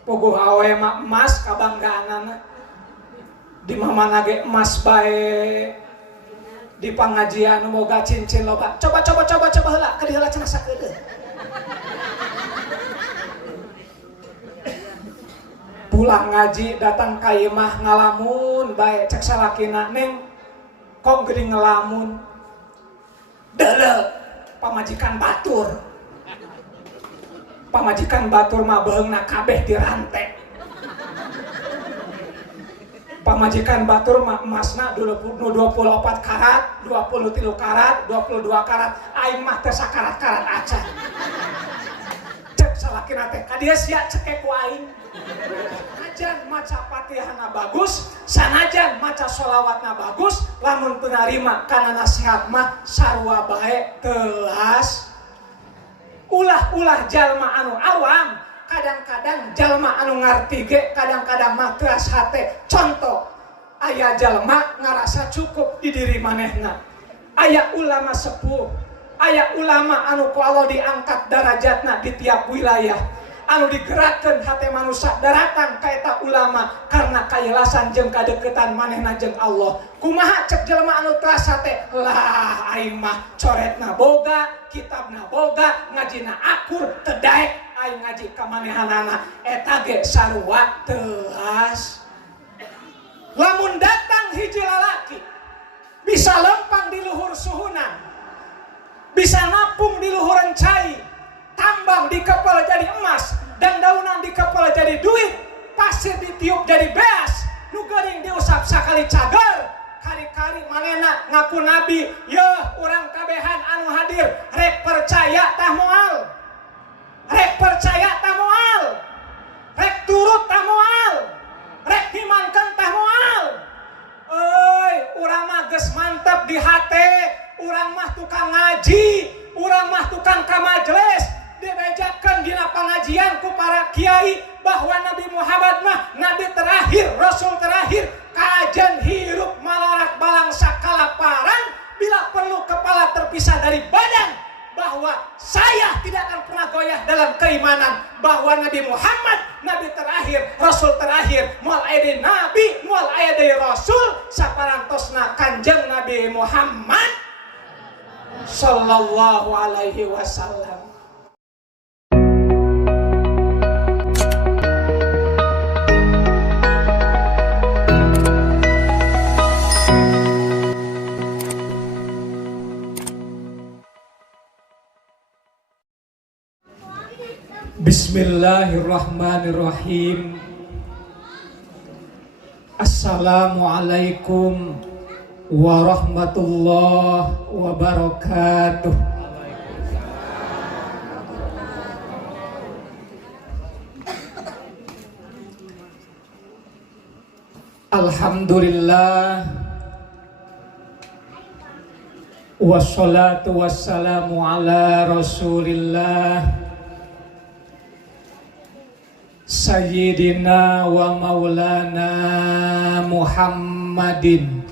Puguh awe mak emas kabanggaanana di mamana ge emas bae di pangajian moga cincin loba coba heula ka diheula cenah sakeudeuh pulang ngaji datang ka ieu mah ngalamun bae cek salakina neng kok geuning ngelamun deuleu pamajikan batur mah beungna kabeh dirante. Pamajikan batur mah emasna 24 karat, 23 karat, 22 karat, aing mah teh sakarat-karat acan. Cek salakina teh ka dieu sia cek ku aing. Sanajan maca Fatihahna bagus, sanajan maca sholawatna bagus, lamun penerima kana nasihat mah sarua bae telas. Ulah jalma anu awam, kadang-kadang jalma anu ngarti ge kadang-kadang mah teu hate. Contoh, aya jalma ngarasa cukup di diri manehna. Aya ulama sepuh, aya ulama anu ku Allah diangkat derajatna di tiap wilayah. Anu digerakkeun hate manusia daratan ka eta ulama karena kaelasan jeung kadeukeutan manehna jeung Allah. Kumaha cek jelema anu teu hate? Lah aing mah coretna boga, kitabna boga, ngajina akur, teu daek aing ngaji ka manehanana eta ge sarua teuas. Lamun datang hiji lalaki bisa lempang di luhur suhunan, bisa napung di luhuran cai, tambang di kepala jadi emas, dan daunan di kepala jadi duit, pasir ditiup jadi beas, nu geuning diusap sakali cager, kari-kari manena ngaku nabi, yeuh urang kabehan anu hadir, rek percaya tah moal, rek turut tah moal, rek dimankeun tah moal. Euy, urang mah geus mantep di hate, urang mah tukang ngaji, urang mah tukang ka majelis, dibejakeun dina pengajian ku para kiai bahwa Nabi Muhammad mah nabi terakhir, rasul terakhir, kajen hirup malarak balang sakala parang, bila perlu kepala terpisah dari badan, bahwa saya tidak akan pernah goyah dalam keimanan bahwa Nabi Muhammad nabi terakhir, rasul terakhir, moal aya deui nabi, moal aya deui rasul, saparantosna Kanjeng Nabi Muhammad sallallahu alaihi wasallam. Bismillahirrahmanirrahim. Assalamualaikum warahmatullahi wabarakatuh. Alhamdulillah, wassalatu wassalamu ala Rasulillah Sayyidina wa maulana Muhammadin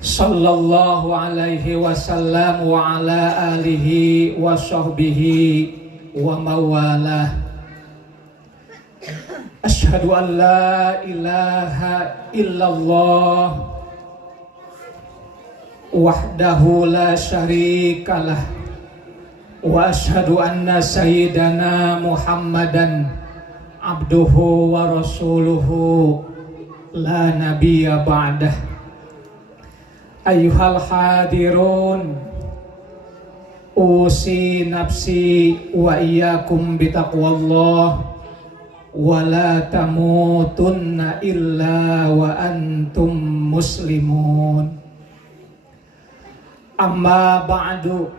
sallallahu alaihi wasallam wa ala alihi wa sahbihi wa mawalah. Asyhadu an la ilaha illallah wahdahu la syarikalah wa asyhadu anna sayyidana Muhammadan abduhu wa rasuluhu la nabiyya ba'dah. Ayyuhal hadirun, usi nafsi wa iyyakum bitaqwallah wa la tamutunna illa wa antum muslimun. Amma ba'du,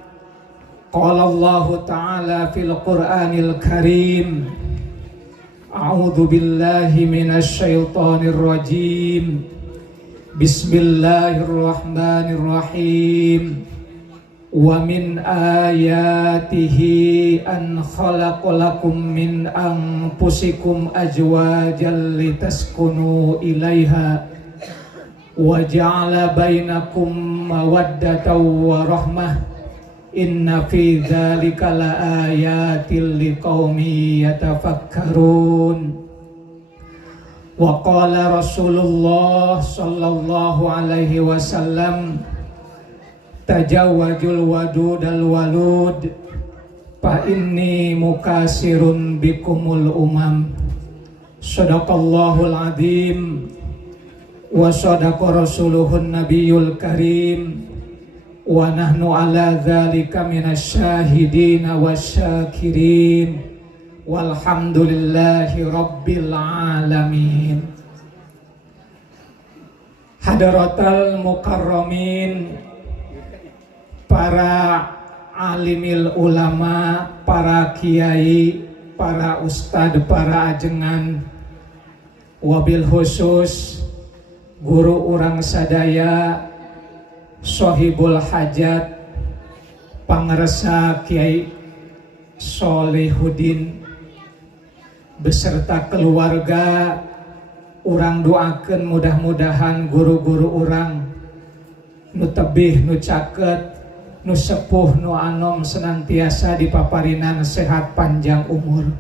qala Allah ta'ala fil Qur'anil Karim, a'udzu billahi minasy syaithanir rajim. Bismillahirrahmanirrahim. Wa min ayatihi an khalaqalakum min anfusikum azwajan litaskunu ilaiha wa ja'ala bainakum mawaddatan wa rahmah Inna fi dzalika laayatil liqaumi yatafakkarun. Wa qala Rasulullah sallallahu alaihi wasallam, tajawwajul wadudal walud fa inni mukasirun bikumul umam. Shadaqallahul azim wa shadaqa rasuluhun nabiyul karim wa nahnu ala dzalika minasy syahidin wasyakirin walhamdulillahi rabbil alamin. Hadaratal mukarramin, para alimil ulama, para kiai, para ustad, para ajengan, wabil khusus guru urang sadaya, sohibul hajat, pangarsa Kiai Solihuddin beserta keluarga. Urang doakeun mudah-mudahan guru-guru urang nu tebih, nu caket, nu sepuh, nu anom senantiasa dipaparinan sehat panjang umur.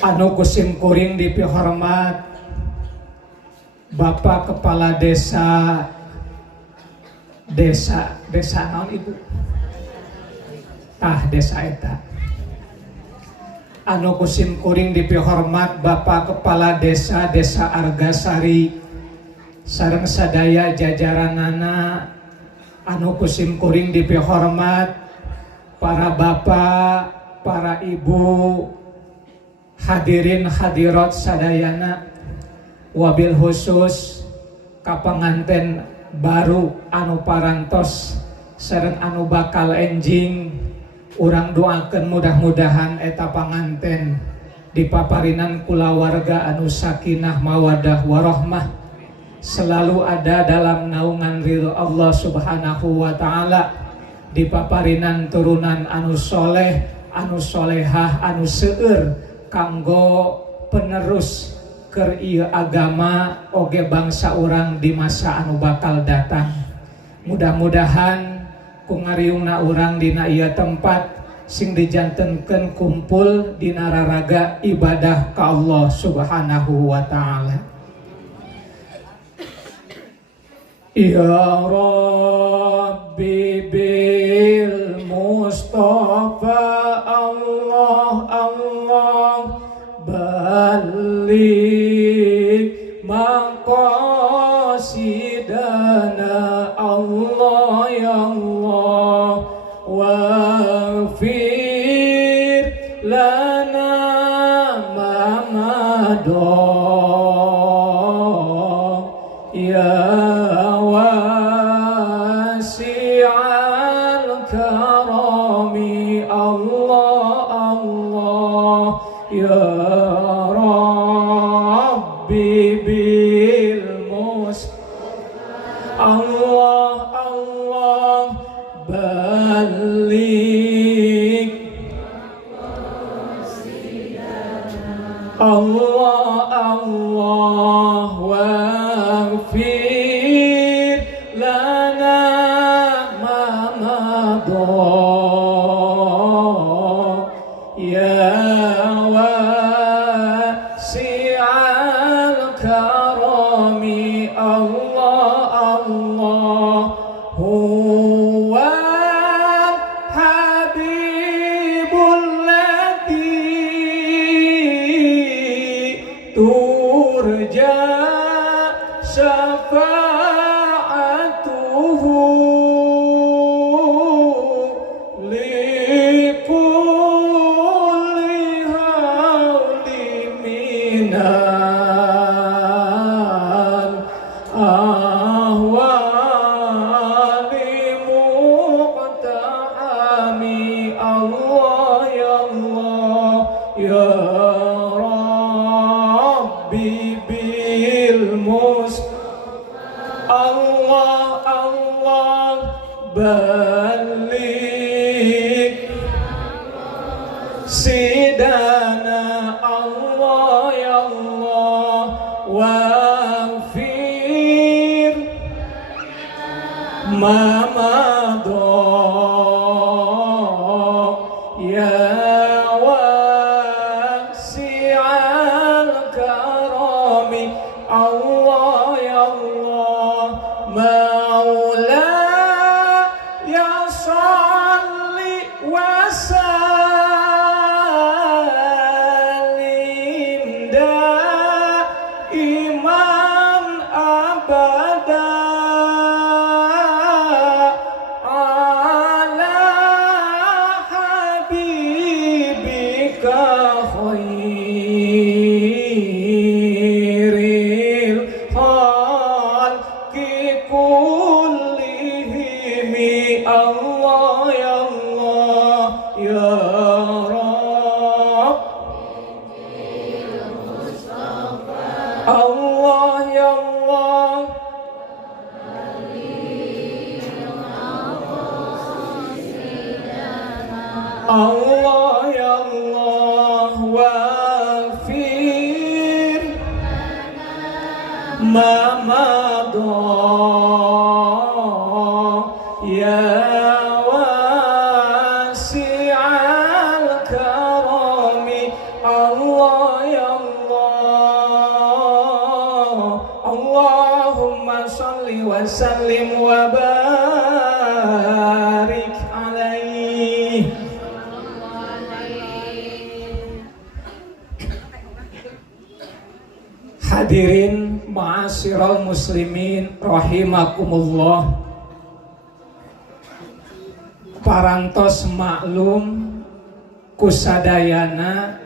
Anu kusim kuring dipihormat Bapak Kepala Desa naon Ibu? Desa eta. Anu kusim kuring dipihormat Bapak Kepala Desa Argasari sareng sadaya jajaranana. Anu kusim kuring dipihormat para bapak, para ibu, hadirin hadirat sadayana, wabil khusus kapanganten baru anu parantos sareng anu bakal enjing. Urang doakeun mudah-mudahan eta panganten dipaparinan kulawarga anu sakinah mawadah warahmah, selalu ada dalam naungan ridho Allah subhanahu wa ta'ala, dipaparinan turunan anu soleh, anu solehah, anu seueur kanggo penerus keur ieu agama oge bangsa urang di masa anu bakal datang. Mudah-mudahan ku ngariungna urang dina ieu tempat sing dijantenkeun kumpul dina raraga ibadah ka Allah subhanahu wa ta'ala. Ya Rabbi bil Mustafa Allah Allah balik maqasidana Allah ya Allah waghfir lana ma madha ya wasi'al karami Allah Allah ya Rabbi bil Mustafa Allah Allah balik Allah Allah waghfir lana ma madha ya wasi'al karami Allah Allah huwa habibul ladzi turja syafa'atuhu likulli hawli minal ahwali muqtahami Allah ya Allah ya Rabbi bil Mustafa Allah Allah balik sidana Allah ya Allah waghfir mama khairil khalqi kullihim. Allah ya Allah ya Rabb. Allah ya Allah. Allah ya Allah wafir ma madha ya wasi'al karami. Allah ya Allah. Allahumma salli wa sallim wa barik alaihi. Hadirin ma'asyiral muslimin rahimakumullah. Parantos maklum kusadayana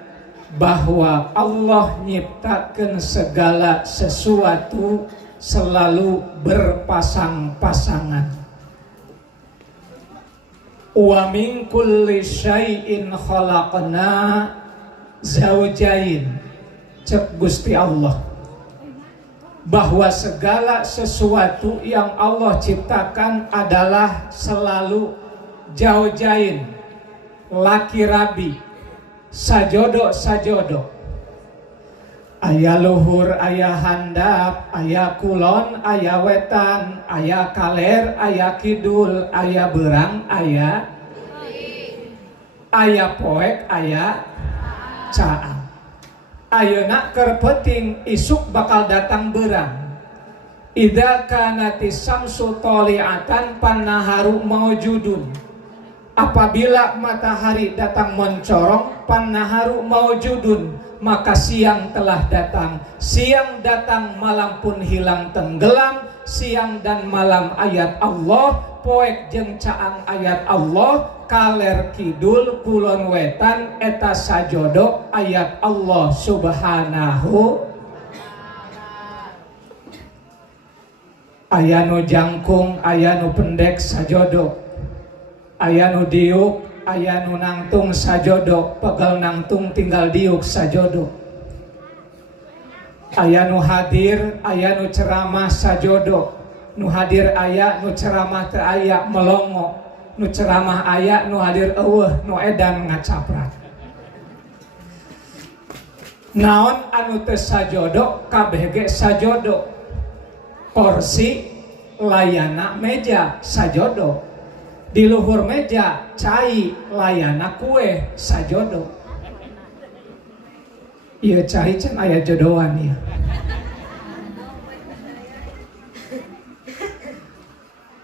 bahwa Allah nyiptakeun segala sesuatu selalu berpasang-pasangan. Wa min kulli syai'in khalaqna zaujain. Cek Gusti Allah bahwa segala sesuatu yang Allah ciptakan adalah selalu zaujain, laki rabi, sajodo. Aya luhur, aya handap, aya kulon, aya wetan, aya kaler, aya kidul, aya berang, aya poek, aya caang. Ayeuna keur peuting isuk bakal datang berang. Idza kanatis samsu toli'atan pannaharu maujudun. Apabila matahari datang mencorong, pannaharu maujudun, maka siang telah datang. Siang datang, malam pun hilang tenggelam. Siang dan malam ayat Allah, poek jeung caang ayat Allah, kaler kidul kulon wetan eta sajodo ayat Allah subhanahu. Aya nu jangkung, aya nu pendek sajodo, aya nu diuk, aya nu nangtung sajodo, pegel nangtung tinggal diuk sajodo. Aya nu hadir, aya nu ceramah sajodo. Nu hadir aya, nu ceramah teu aya melongo. Nu ceramah aya, nu hadir eueuh, nu edan ngacaprak. Naon anu teu sajodo, kabeh ge sajodo. Kursi layana meja sajodo. Di luhur meja cai layana kue sajodo. Ieu cai can aya jodohan ieu.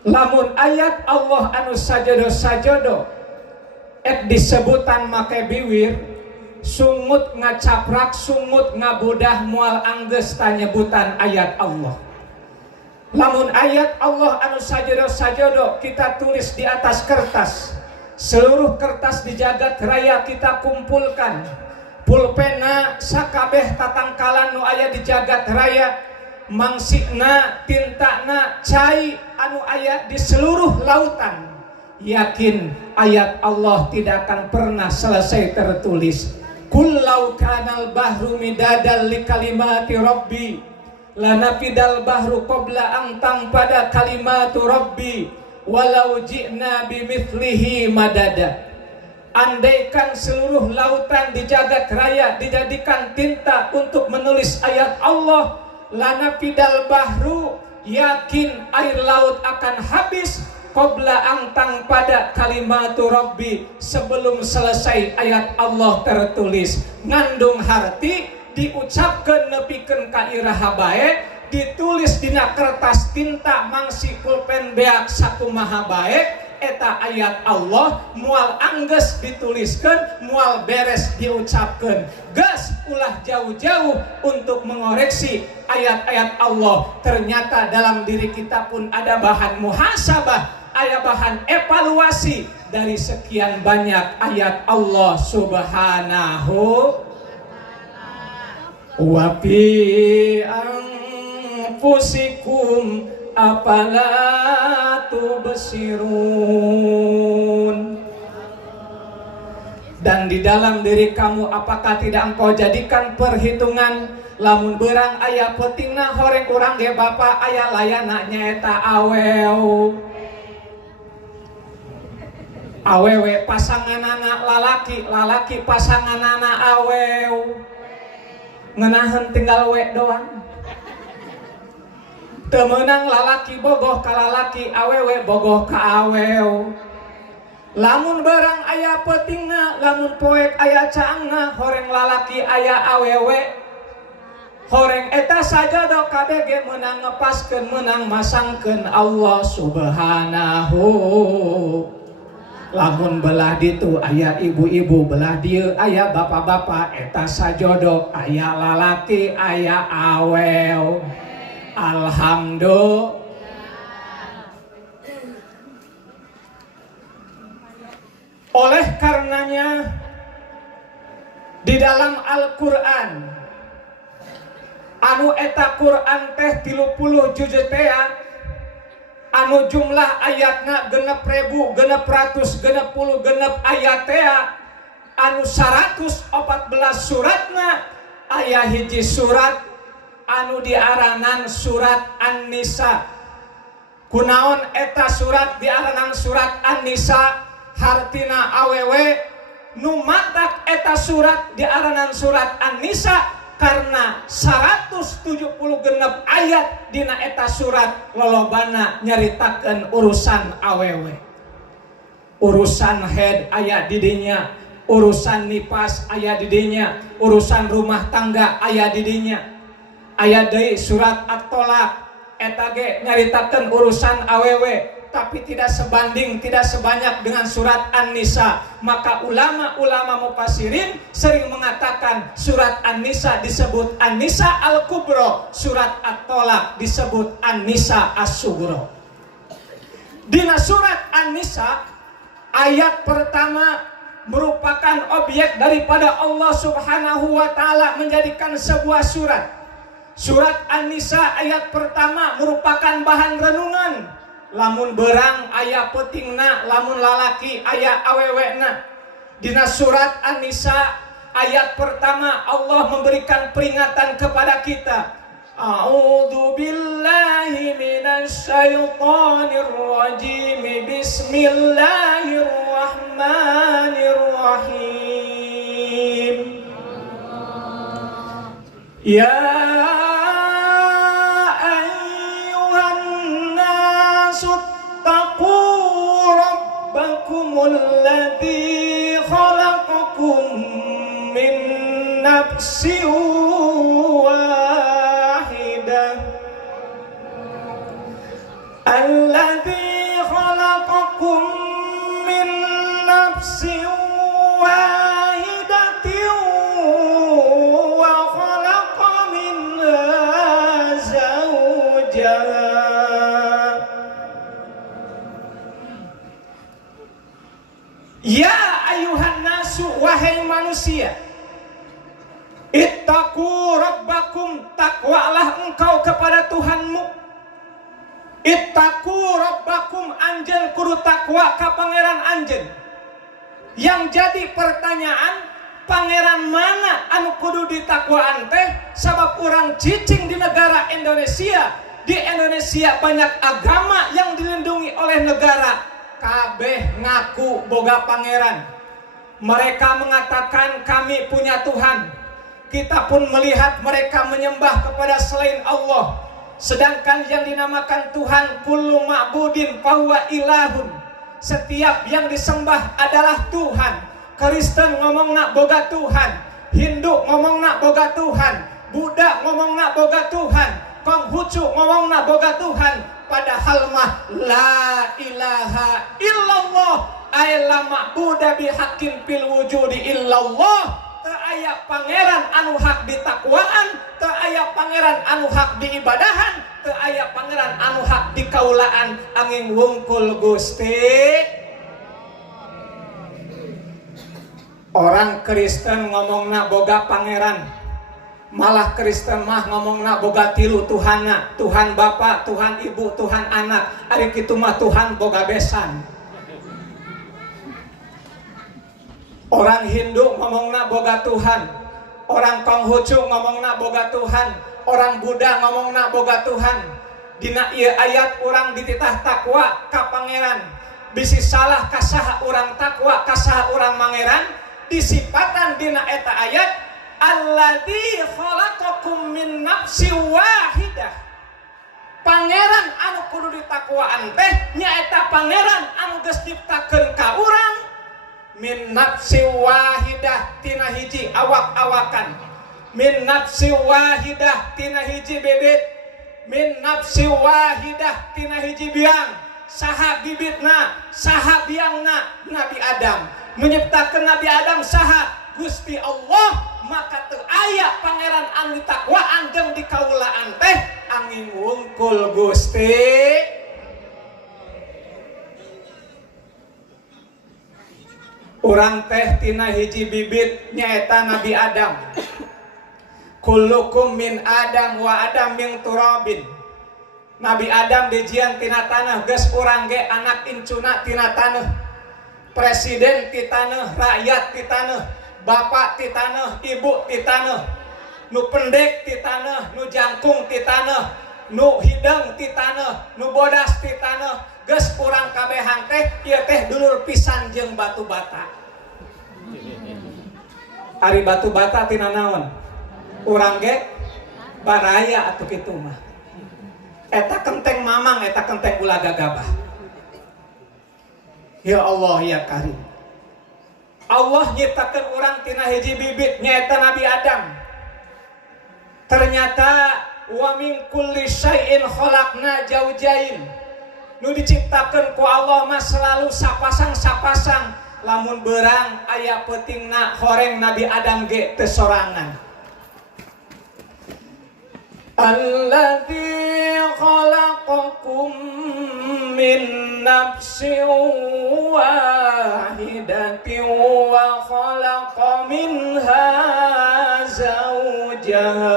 Lamun ayat Allah anu sajodo disebutan make biwir, sungut ngacaprak, sungut ngabudah moal anggeus tanyebutan ayat Allah. Lamun ayat Allah anu sajodo kita tulis di atas kertas, seluruh kertas di jagat raya kita kumpulkan, pulpena sakabeh tatangkalan nu aya di jagat raya, mangsikna, tintana, cai anu aya di seluruh lautan, yakin ayat Allah tidak akan pernah selesai tertulis. Kullau kanal bahru midadal li kalimati rabbi lanafidal bahru qabla ang pada kalimatu rabbi walau ji'na bimithlihi madada. Andaikan seluruh lautan di jagat raya dijadikan tinta untuk menulis ayat Allah, lanafidal bahru, yakin air laut akan habis qabla angtang pada kalimatu rabbi, sebelum selesai ayat Allah tertulis. Ngandung harti diucapkeun nepikeun ka iraha bae, ditulis dina kertas tinta mangsi pulpen beak sakumaha bae, eta ayat Allah moal anggeus dituliskeun, moal beres diucapkeun. Geus ulah jauh-jauh untuk mengoreksi ayat-ayat Allah. Ternyata dalam diri kita pun ada bahan muhasabah, ada bahan evaluasi dari sekian banyak ayat Allah Subhanahu wa fi anfusikum afala tubsirun. Dan di dalam diri kamu apakah tidak engkau jadikan perhitungan, lamun berang aya pentingna horeng urang ge bapa aya layana nyaeta awewe pasanganana lalaki, lalaki pasanganana awew, ngeunaheun tinggal we doang. Teu meunang lalaki bogoh ka lalaki, awewe bogoh ka awew. Lamun berang aya pentingna, lamun poek aya caangna, horeng lalaki aya awewe, horeng eta sajado kabeh ge meunang ngepaskeun, meunang masangkeun Allah Subhanahu. Lamun belah ditu aya ibu-ibu, belah dieu aya bapak-bapak, eta sajodo aya lalaki aya awew. Alhamdulillah. Oleh karenanya di dalam Al-Qur'an anu eta Qur'an teh 30 juz teh anu jumlah ayatna 6.660 ayat teh anu 114 suratna aya hiji surat anu diaranan surat An-Nisa. Kunaon eta surat diaranan surat An-Nisa? Hartina awewe nu matak eta surat diaranan surat An-Nisa karena 176 ayat dina eta surat lolobana nyaritakeun urusan awewe. Urusan head aya di dinya, urusan nipas aya di dinya, urusan rumah tangga aya di dinya. Aya deui surat At-Tolaq eta ge nyaritakeun urusan awewe, tapi tidak sebanding, tidak sebanyak dengan surat An-Nisa. Maka ulama-ulama mufassirin sering mengatakan surat An-Nisa disebut An-Nisa Al-Kubra, surat At-Tolaq disebut An-Nisa As-Sughra. Dina surat An-Nisa ayat pertama merupakan objek daripada Allah Subhanahu wa taala menjadikan sebuah surat. Surat An-Nisa ayat pertama merupakan bahan renungan. Lamun berang aya petingna, lamun lalaki aya awewena. Dina surat An-Nisa ayat pertama Allah memberikan peringatan kepada kita. A'udzu billahi minasy syaithanir rajim. Bismillahirrahmanirrahim. Ya Alladzi khalaqakum min nafsin wahidah. Alladzi khalaqakum min nafsin wahidatin wa khalaqa minha zawjaha. Ya ayuhan nasu, wahai manusia, ittaqu rabbakum, takwalah engkau kepada Tuhanmu. Ittaqu rabbakum, anjeun kudu takwa ka pangeran anjeun. Yang jadi pertanyaan, pangeran mana anu kudu ditakwaan teh? Sabab urang cicing di negara Indonesia. Di Indonesia banyak agama yang dilindungi oleh negara. Kabeh ngaku boga pangeran. Mereka mengatakan kami punya Tuhan. Kita pun melihat mereka menyembah kepada selain Allah. Sedangkan yang dinamakan Tuhan kullu ma'budin fahuwa ilahun. Setiap yang disembah adalah Tuhan. Kristen ngomong nak boga Tuhan, Hindu ngomong nak boga Tuhan, Buddha ngomong nak boga Tuhan, Konghucu ngomong nak boga Tuhan. Padahal mah la ilaha illallah, ay la ma'budu bihaqqin fil wujudi illallah. Teu aya pangeran anu hak ditakwaan, teu aya pangeran anu hak diibadahan, teu aya pangeran anu hak dikaulaan angin wungkul Gusti. Orang Kristen ngomongna boga pangeran, malah Kristen mah ngomongna boga tilu Tuhanna, Tuhan Bapa, Tuhan Ibu, Tuhan Anak. Ari kitu mah Tuhan boga besan. Orang Hindu ngomongna boga Tuhan, orang Konghucu ngomongna boga Tuhan, orang Buddha ngomongna boga Tuhan. Dina ieu ayat urang dititah takwa ka pangeran. Bisi salah kasaha urang takwa, kasaha urang mangeran. Disipatan dina eta ayat alladzi khalaqakum min nafsin wahidah. Pangeran anu kudu ditakwaan teh nyaeta pangeran anu geus ciptakeun ka urang min nafsin wahidah tina hiji awak-awakan, min nafsin wahidah tina hiji bebet, min nafsin wahidah tina hiji biang. Saha bibitna, saha biangna? Nabi Adam. Menyiptakeun Nabi Adam saha? Gusti Allah. Maka teu aya pangeran anu ditakwaan jeung dikaulaan teh angin wungkul Gusti. Urang teh tina hiji bibit nyaeta Nabi Adam. Kullukum min Adam wa Adam min turabin. Nabi Adam dijian tina tanah, geus urang ge anak incuna tina tanah. Presiden di tanah, rakyat di tanah, bapak di tanah, ibu di tanah, nu pendek di tanah, nu jangkung di tanah, nu hidang di tanah, nu bodas di tanah. Geus urang kabehan teh ieu teh dulur pisan jeung batu bata. Ari batu bata tina naon? Urang ge baraya atuh kitu mah. Eta kenteng mamang, eta kenteng ulah gagabah. Ya Allah ya Karim. Allah nyiptakeun urang tina hiji bibit nyaeta Nabi Adam. Ternyata wa min kulli syai'in khalaqna zawjain. Nu diciptakeun ku Allah mah selalu sapasang-sapasang. Lamun beurang aya peutingna horeng Nabi Adam ge teu sorangan. Alladzi khalaqakum min nafsin wahidatin wa khalaqa minha zawjaha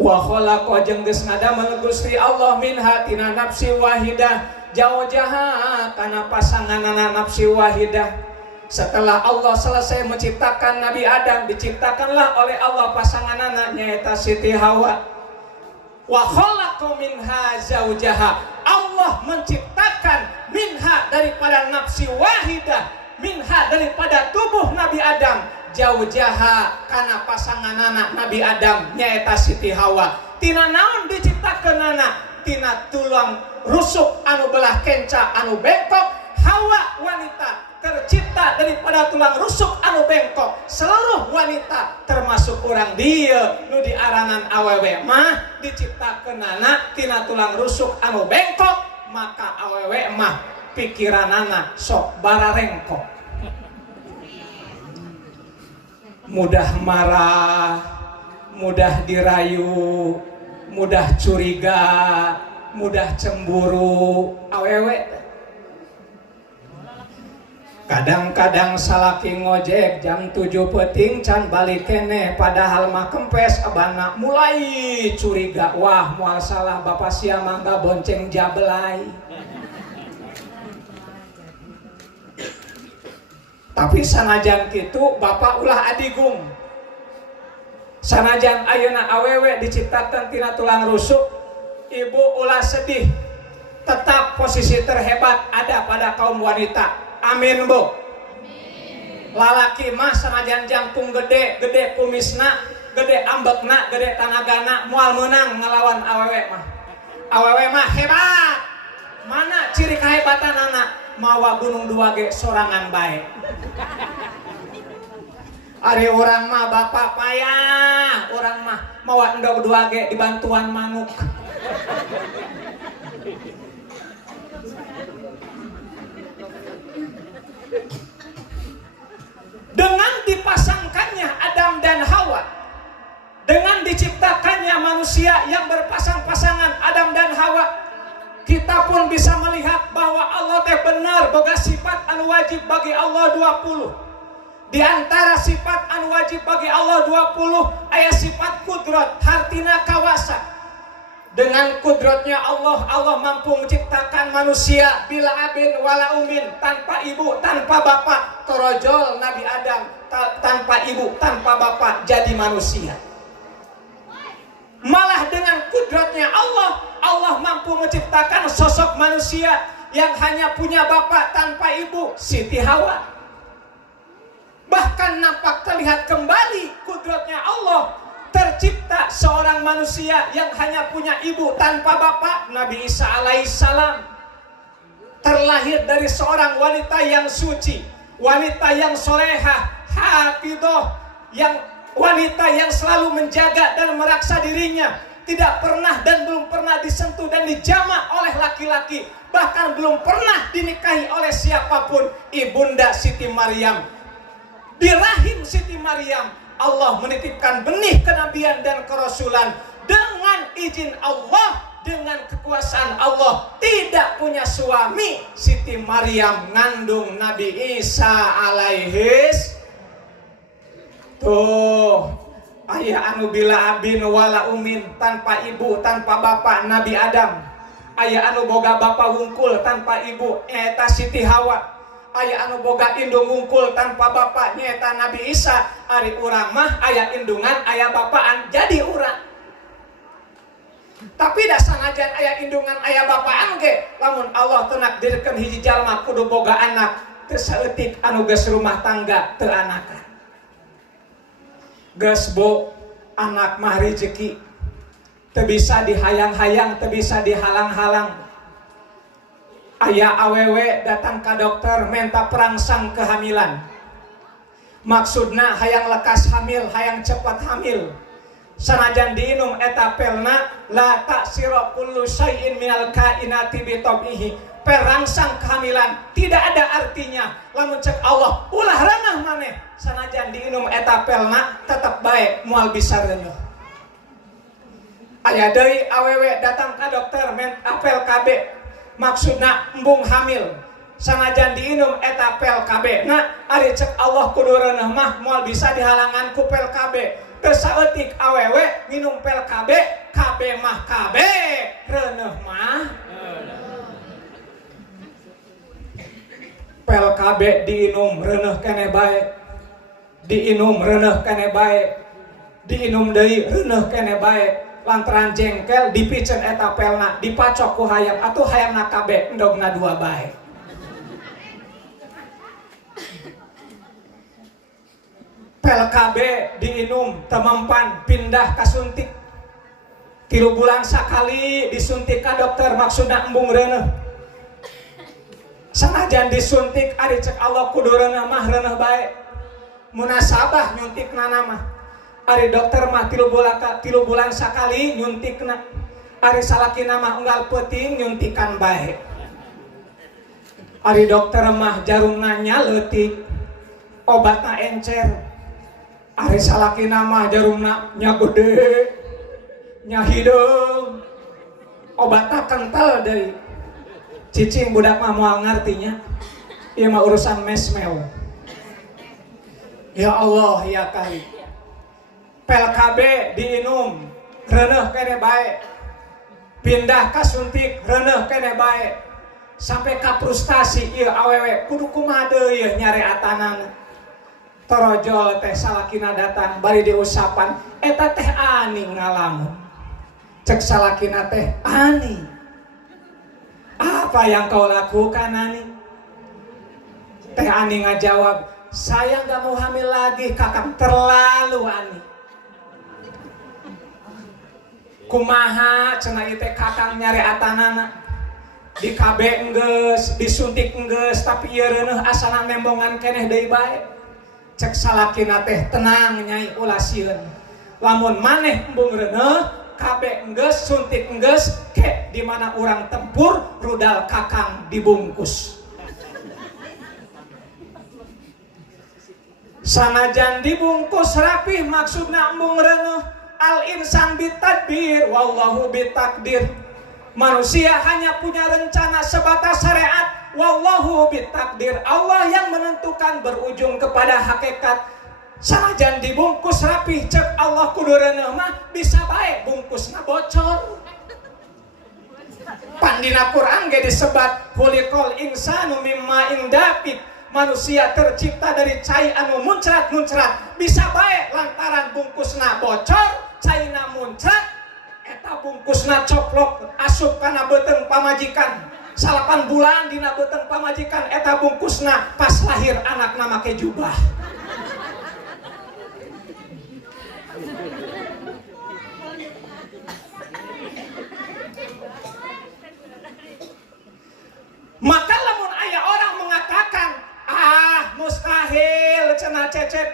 wa khalaqa jeung geus ngadamel Gusti Allah minha tina nafsi wahidah zawjaha kana pasanganana nafsi wahidah. Setelah Allah selesai menciptakan Nabi Adam, diciptakanlah oleh Allah pasanganana nyaeta Siti Hawa. Wa khalaqa minha zawjaha. Allah menciptakan minha daripada nafsi wahidah, minha daripada tubuh Nabi Adam, zawjaha kana pasanganana Nabi Adam nyaeta Siti Hawa. Tina naon diciptakeunana? Tina tulang rusuk anu belah kenca anu bengkok. Hawa wanita tercipta daripada tulang rusuk anu bengkok. Seluruh wanita termasuk urang dieu nu diaranan awewe mah diciptakeunana tina tulang rusuk anu bengkok, maka awewe mah pikiranana sok bararengkok. Mudah marah, mudah dirayu, mudah curiga, mudah cemburu awewe. Kadang-kadang salaki ngojek jam 7 peuting can balik keneh, padahal mah kempes abana mulai curiga, wah moal salah bapak sia mangga bonceng jablay. Tapi sanajan kitu bapak ulah adigung. Sanajan ayeuna awewe diciptakeun tina tulang rusuk, ibu ulah sedih. Tetap posisi terhebat ada pada kaum wanita. Amin bu. Amin. Lalaki mah sanajan jangkung gede, gede kumisna, gede ambekna, gede tanagana, moal menang ngelawan awewe mah. Awewe mah hebat. Mana ciri kehebatan anak? Mawa gunung 2 ge sorangan bae. Ari urang mah bapak payah, urang mah mawa endog 2 ge dibantuan manuk. Dengan dipasangkannya Adam dan Hawa, dengan diciptakannya manusia yang berpasang-pasangan Adam dan Hawa, kita pun bisa melihat bahwa Allah teh benar boga sifat anu anu wajib bagi Allah 20. Di antara sifat anu wajib bagi Allah 20 aya sifat kudrat, hartina kawasa. Dengan kudratnya Allah, Allah mampu menciptakan manusia bila abin wala umin, tanpa ibu, tanpa bapak. Torojol Nabi Adam tanpa ibu, tanpa bapak jadi manusia. Malah dengan kudratnya Allah, Allah mampu menciptakan sosok manusia yang hanya punya bapak tanpa ibu, Siti Hawa. Bahkan nampak terlihat kembali kudratnya Allah, tercipta seorang manusia yang hanya punya ibu tanpa bapak, Nabi Isa alaihissalam. Terlahir dari seorang wanita yang suci, wanita yang solehah, hafidoh, yang wanita yang selalu menjaga dan meraksa dirinya, tidak pernah dan belum pernah disentuh dan dijama oleh laki-laki, bahkan belum pernah dinikahi oleh siapapun. Ibunda Siti Maryam, di rahim Siti Maryam Allah menitipkan benih kenabian dan kerasulan. Dengan izin Allah, dengan kekuasaan Allah, tidak punya suami, Siti Maryam ngandung Nabi Isa alaihis. Tuh, ayah anu bila abin wala umin, tanpa ibu, tanpa bapak, Nabi Adam. Ayah anu boga bapak wungkul tanpa ibu, eta Siti Hawa. Aya anu boga indung ngungkul tanpa bapak, nyata Nabi Isa. Ari urang mah aya indungan, aya bapaan, jadi urang. Tapi dasar ajan aya indungan, aya bapaan ge, lamun Allah teu nakdirkeun hiji jalma kudu boga anak, teu saeutik anu geus rumah tangga teu anakan. Geus bo, anak mah rezeki, teu bisa dihayang-hayang, teu bisa dihalang-halang. Aya awewe datang ke dokter minta perangsang kehamilan. Maksudna hayang lekas hamil, hayang cepat hamil. Sanajan diinum eta pelna la taksira kullu syai'in minal kainati bi tabihi. Perangsang kehamilan tidak ada artinya lamun cek Allah ulah ranah maneh. Sanajan diinum eta pelna tetep bae moal bisa reuneuh. Aya deui awewe datang ke dokter minta apel KB. Maksudna embung hamil, sanajan diinum eta pel KB. Nah, ari cek Allah kudu reuneuh mah moal bisa dihalangan ku pel KB. Teu saeutik awewe minum pel KB, KB mah KB, reuneuh mah pel KB diinum reuneuh keneh bae. Diinum reuneuh keneh bae. Diinum deui reuneuh keneh bae. Lantaran jengkel dipicen eta pelna dipacok ku hayam atuh hayamna kabeh endogna dua bae. Pel KB diinum temempan pindah ka suntik 3 bulan sakali disuntik ka dokter maksudna embung reuneuh. Sanajan disuntik ari cek Allah kudu reuneuh mah reuneuh bae. Munasabah nyuntikna mah ari dokter mah 3 bulan sakali nyuntikna. Ari salakina mah unggal peuting nyuntikan bae. Ari dokter mah jarumna nyaleutik, obatna encer. Ari salakina mah jarumna nya gede, nya hideung, obatna kental deui. Cicing budak mah moal ngartinya. Ieu mah urusan mesmel. Ya Allah ya Karim. Pel KB diinum reuneuh keneh bae. Pindah ka suntik reuneuh keneh bae. Sampai ka frustasi ieu awewe kudu kumaha deui nyareatanana. Torojol teh salakina datang bari diusapan eta teh ani ngalamun. Cek salakina teh, "Ani, apa yang kau lakukan Ani?" Teh Ani ngajawab, "Saya nggak mau hamil lagi, Kakang, terlalu Ani." Kumaha cenah ieu teh Kakang nyareatanana. Di KB enggeus, disuntik enggeus, tapi ieu reuneuh asana nembongan keneh deui bae. Cek salakina teh, "Tenang Nyai, ulah sieun. Lamun maneh embung reuneuh, KB enggeus, suntik enggeus, ke di mana urang tempur, rudal Kakang dibungkus." Sanajan dibungkus rapih maksudna embung reuneuh. Al insan bitadbir wallahu bitakdir. Manusia hanya punya rencana sebatas syariat, wallahu bitakdir. Allah yang menentukan berujung kepada hakikat. Sanajan dibungkus rapih cek Allah kudureuneuh mah bisa bae bungkusna bocor. Pandina Quran ge disebat khuliqal insanu mimma indapik. Manusia tercipta dari cai anu muncrat-muncrat, bisa bae lantaran bungkusna bocor, caina muncrat, eta bungkusna coplok asup kana beuteung pamajikan. 8 bulan dina beuteung pamajikan eta bungkusna pas lahir anakna make jubah. Maka lamun aya orang mengatakan mustahil cenah cecep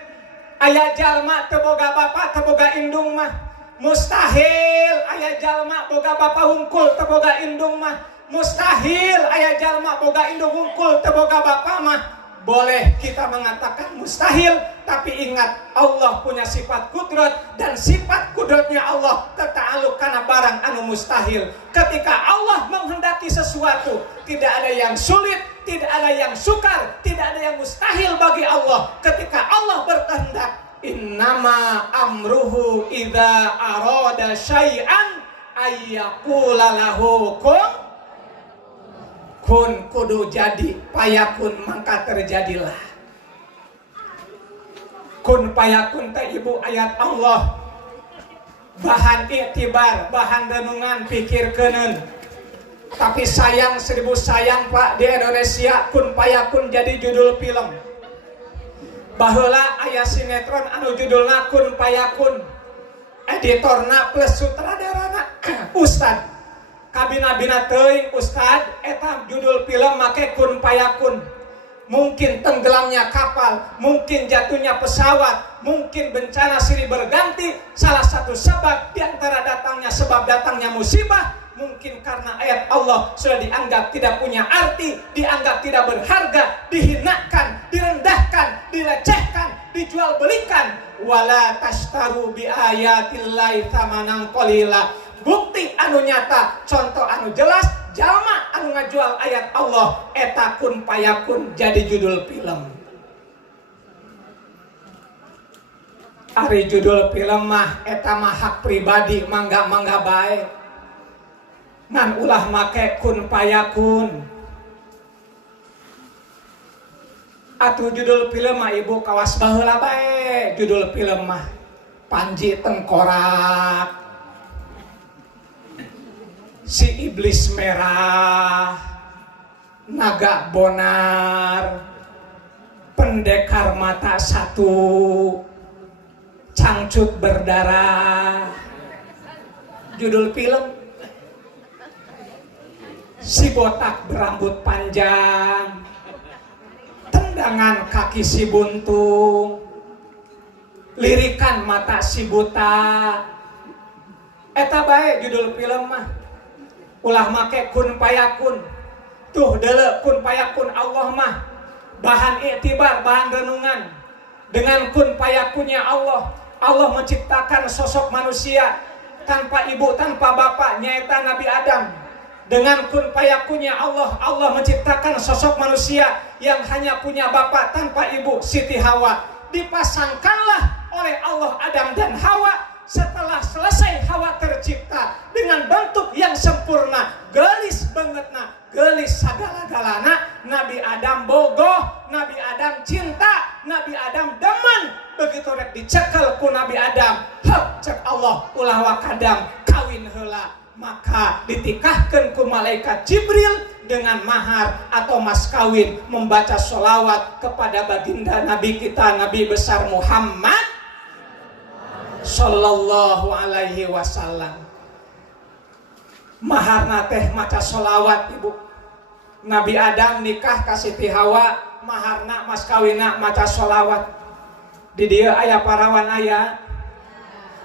aya jalma teu boga bapa teu boga indung mah, mustahil aya jalma boga bapa hungkul teu boga indung mah, mustahil aya jalma boga indung hungkul teu boga bapa mah. Boleh kita mengatakan mustahil, tapi ingat Allah punya sifat kudrat, dan sifat kudratnya Allah terta'alluq kana barang anu mustahil. Ketika Allah menghendaki sesuatu, tidak ada yang sulit, tidak ada yang sukar, tidak ada yang mustahil bagi Allah. Ketika Allah berkehendak, innama amruhu idza arada syai'an ayyaqula lahu kun kudu jadi, payakun mangka terjadilah. Kun payakun teh ibu ayat Allah, bahan iktibar, bahan renungan, pikirkeun. Tapi sayang 1000 sayang Pak, di Indonesia kun payakun jadi judul film. Baheula aya sinetron anu judulna kun payakun, editorna plus sutradarana Ustad. Kabina-bina teuing Ustad, eta judul film make kun payakun. Mungkin tenggelamnya kapal, mungkin jatuhnya pesawat, mungkin bencana silih berganti. Salah satu sebab diantara sebab datangnya musibah, mungkin karena ayat Allah sudah dianggap tidak punya arti, dianggap tidak berharga, dihinakan, direndahkan, dilecehkan, dijual belikan. Wala tashtaru bi ayatillahi tsamanan qalila. Bukti anu nyata, contoh anu jelas, jalma anu ngajual ayat Allah eta kun payakun jadi judul film. Ari judul film mah eta mah hak pribadi, mangga bae. Ngan ulah make kun payakun. Atuh judul film mah ibu kawas baheula bae. Judul film mah Panji Tengkorak, Si Iblis Merah, Naga Bonar, Pendekar Mata Satu, Cangcut Berdarah. Judul film. Si Botak Berambut Panjang, Tendangan Kaki Si Buntung, Lirikan Mata Si Buta. Eta bae judul film mah. Ulah make kun payakun. Tuh deuleu kun payakun Allah mah bahan iktibar, bahan renungan. Dengan kun payakunnya Allah, Allah menciptakan sosok manusia tanpa ibu, tanpa bapak, nyaita Nabi Adam. Dengan kun payakunnya Allah, Allah menciptakan sosok manusia yang hanya punya bapak tanpa ibu, Siti Hawa. Dipasangkanlah oleh Allah Adam dan Hawa. Setelah selesai Hawa tercipta dengan bentuk yang sempurna, gelis bangetna, gelis sagala-galana. Nabi Adam bogoh, Nabi Adam cinta, Nabi Adam demen. Begitu rek dicekel ku Nabi Adam, hep cek Allah ulah wakadam kawin heula. Maka ditikahkeun ku malaikat Jibril dengan mahar atau mas kawin, membaca sholawat kepada baginda Nabi kita, Nabi besar Muhammad Sallallahu alaihi wasallam. Maharna teh maca sholawat ibu. Nabi Adam nikah ka Siti Hawa, maharna mas kawinna maca sholawat. Di dieu aya parawan aya.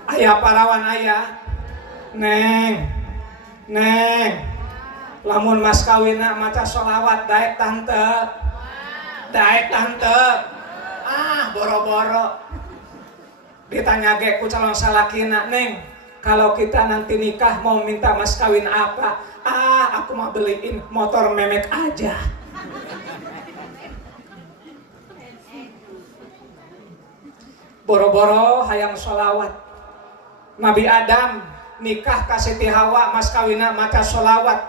Aya parawan aya. Neng. Lamun mas kawinna maca sholawat daek tante. Daek tante. Boro-boro. Ditanya ge ku calon salakina, Neng, kalau kita nanti nikah mau minta mas kawin apa? Aku mau beliin motor memek aja. Boro-boro hayang sholawat. Nabi Adam nikah ka Siti Hawa, mas kawina maca sholawat.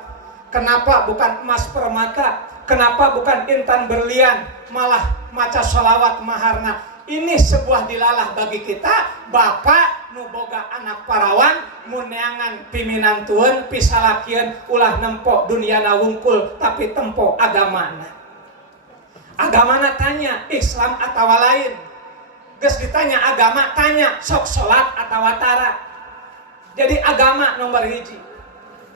Kenapa bukan emas permata? Kenapa bukan intan berlian? Malah maca sholawat maharna. Ini sebuah dilalah bagi kita. Bapak nu boga anak parawan mun neangan piminantueun pisalakieun ulah nempo dunyana wungkul tapi tempo agamana. Agamana tanya Islam atawa lain. Geus ditanya agama tanya sok salat atawa tara. Jadi agama nomor hiji.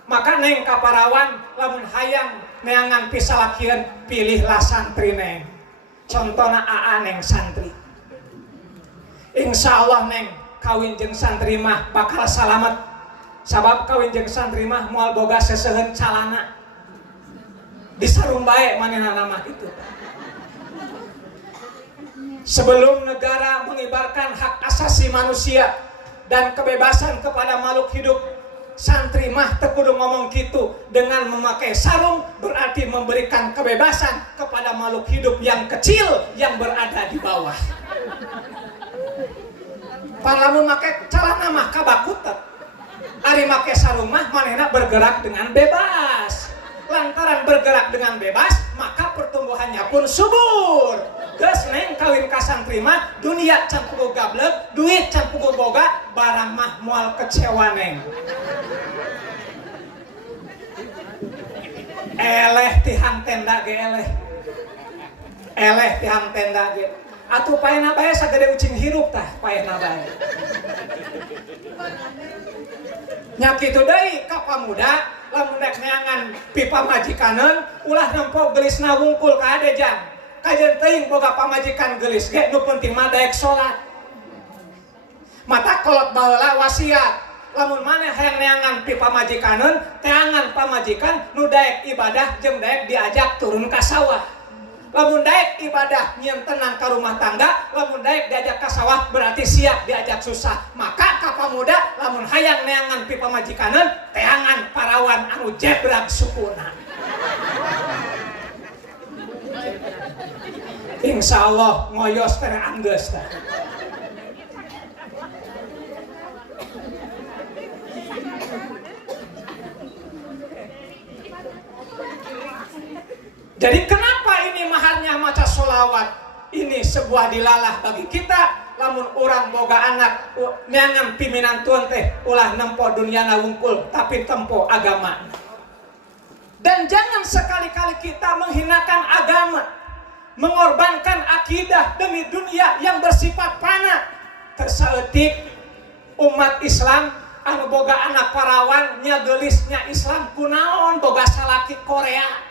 Maka neng kaparawan lamun hayang neangan pisalakieun pilihlah santri neng. Contohna AA neng santri. Insya Allah neng kawin jeung santri mah bakal salamet. Sabab kawin jeung santri mah moal boga seseuheun calana. Disarung bae manehna mah kitu. Sebelum negara mengibarkan hak asasi manusia dan kebebasan kepada makhluk hidup, santri mah teu kudu ngomong gitu. Dengan memakai sarung berarti memberikan kebebasan kepada makhluk hidup yang kecil yang berada di bawah. Palamun make calana mah kabakutet. Ari make sarung mah manehna bergerak dengan bebas. Lantaran bergerak dengan bebas, maka pertumbuhannya pun subur. Geus neng kawin ka santri mah dunia can puguh gablek, duit can puguh boga, barang mah moal kecewa neng. Eleh tihang tenda ge eleh. Eleh tihang tenda ge. Atuh paena bae sagede ucing hirup tah paena bae. Nya kitu deui ka pamuda lamun rek neangan pipa majikaneun ulah nempo gelisna wungkul ka adejang. Kajen teuing boga pamajikan gelis ge nu penting mah daek salat. Mata kolot baheula wasiat. Lamun maneh hayang neangan pipa majikaneun, teangan pamajikan nu daek ibadah jeung daek diajak turun ka sawah. Lamun daek ibadah nyieun tenang ka rumah tangga, lamun daek diajak ka sawah berarti siap diajak susah. Maka ka pamuda lamun hayang neangan pipa majikaneun, teangan parawan anu jebrag sukuna. Insya Allah ngoyos tere anggeus tah. Jadi kenapa ini maharnya maca sholawat? Ini sebuah dilalah bagi kita. Lamun orang boga anak neangan piminantuan teh ulah nempo dunyana wungkul tapi tempo agama. Dan jangan sekali-kali kita menghinakan agama, mengorbankan akidah demi dunia yang bersifat fana. Tersaeutik umat Islam anu boga anak parawan nya geulisnya Islam kunaon boga salaki Korea.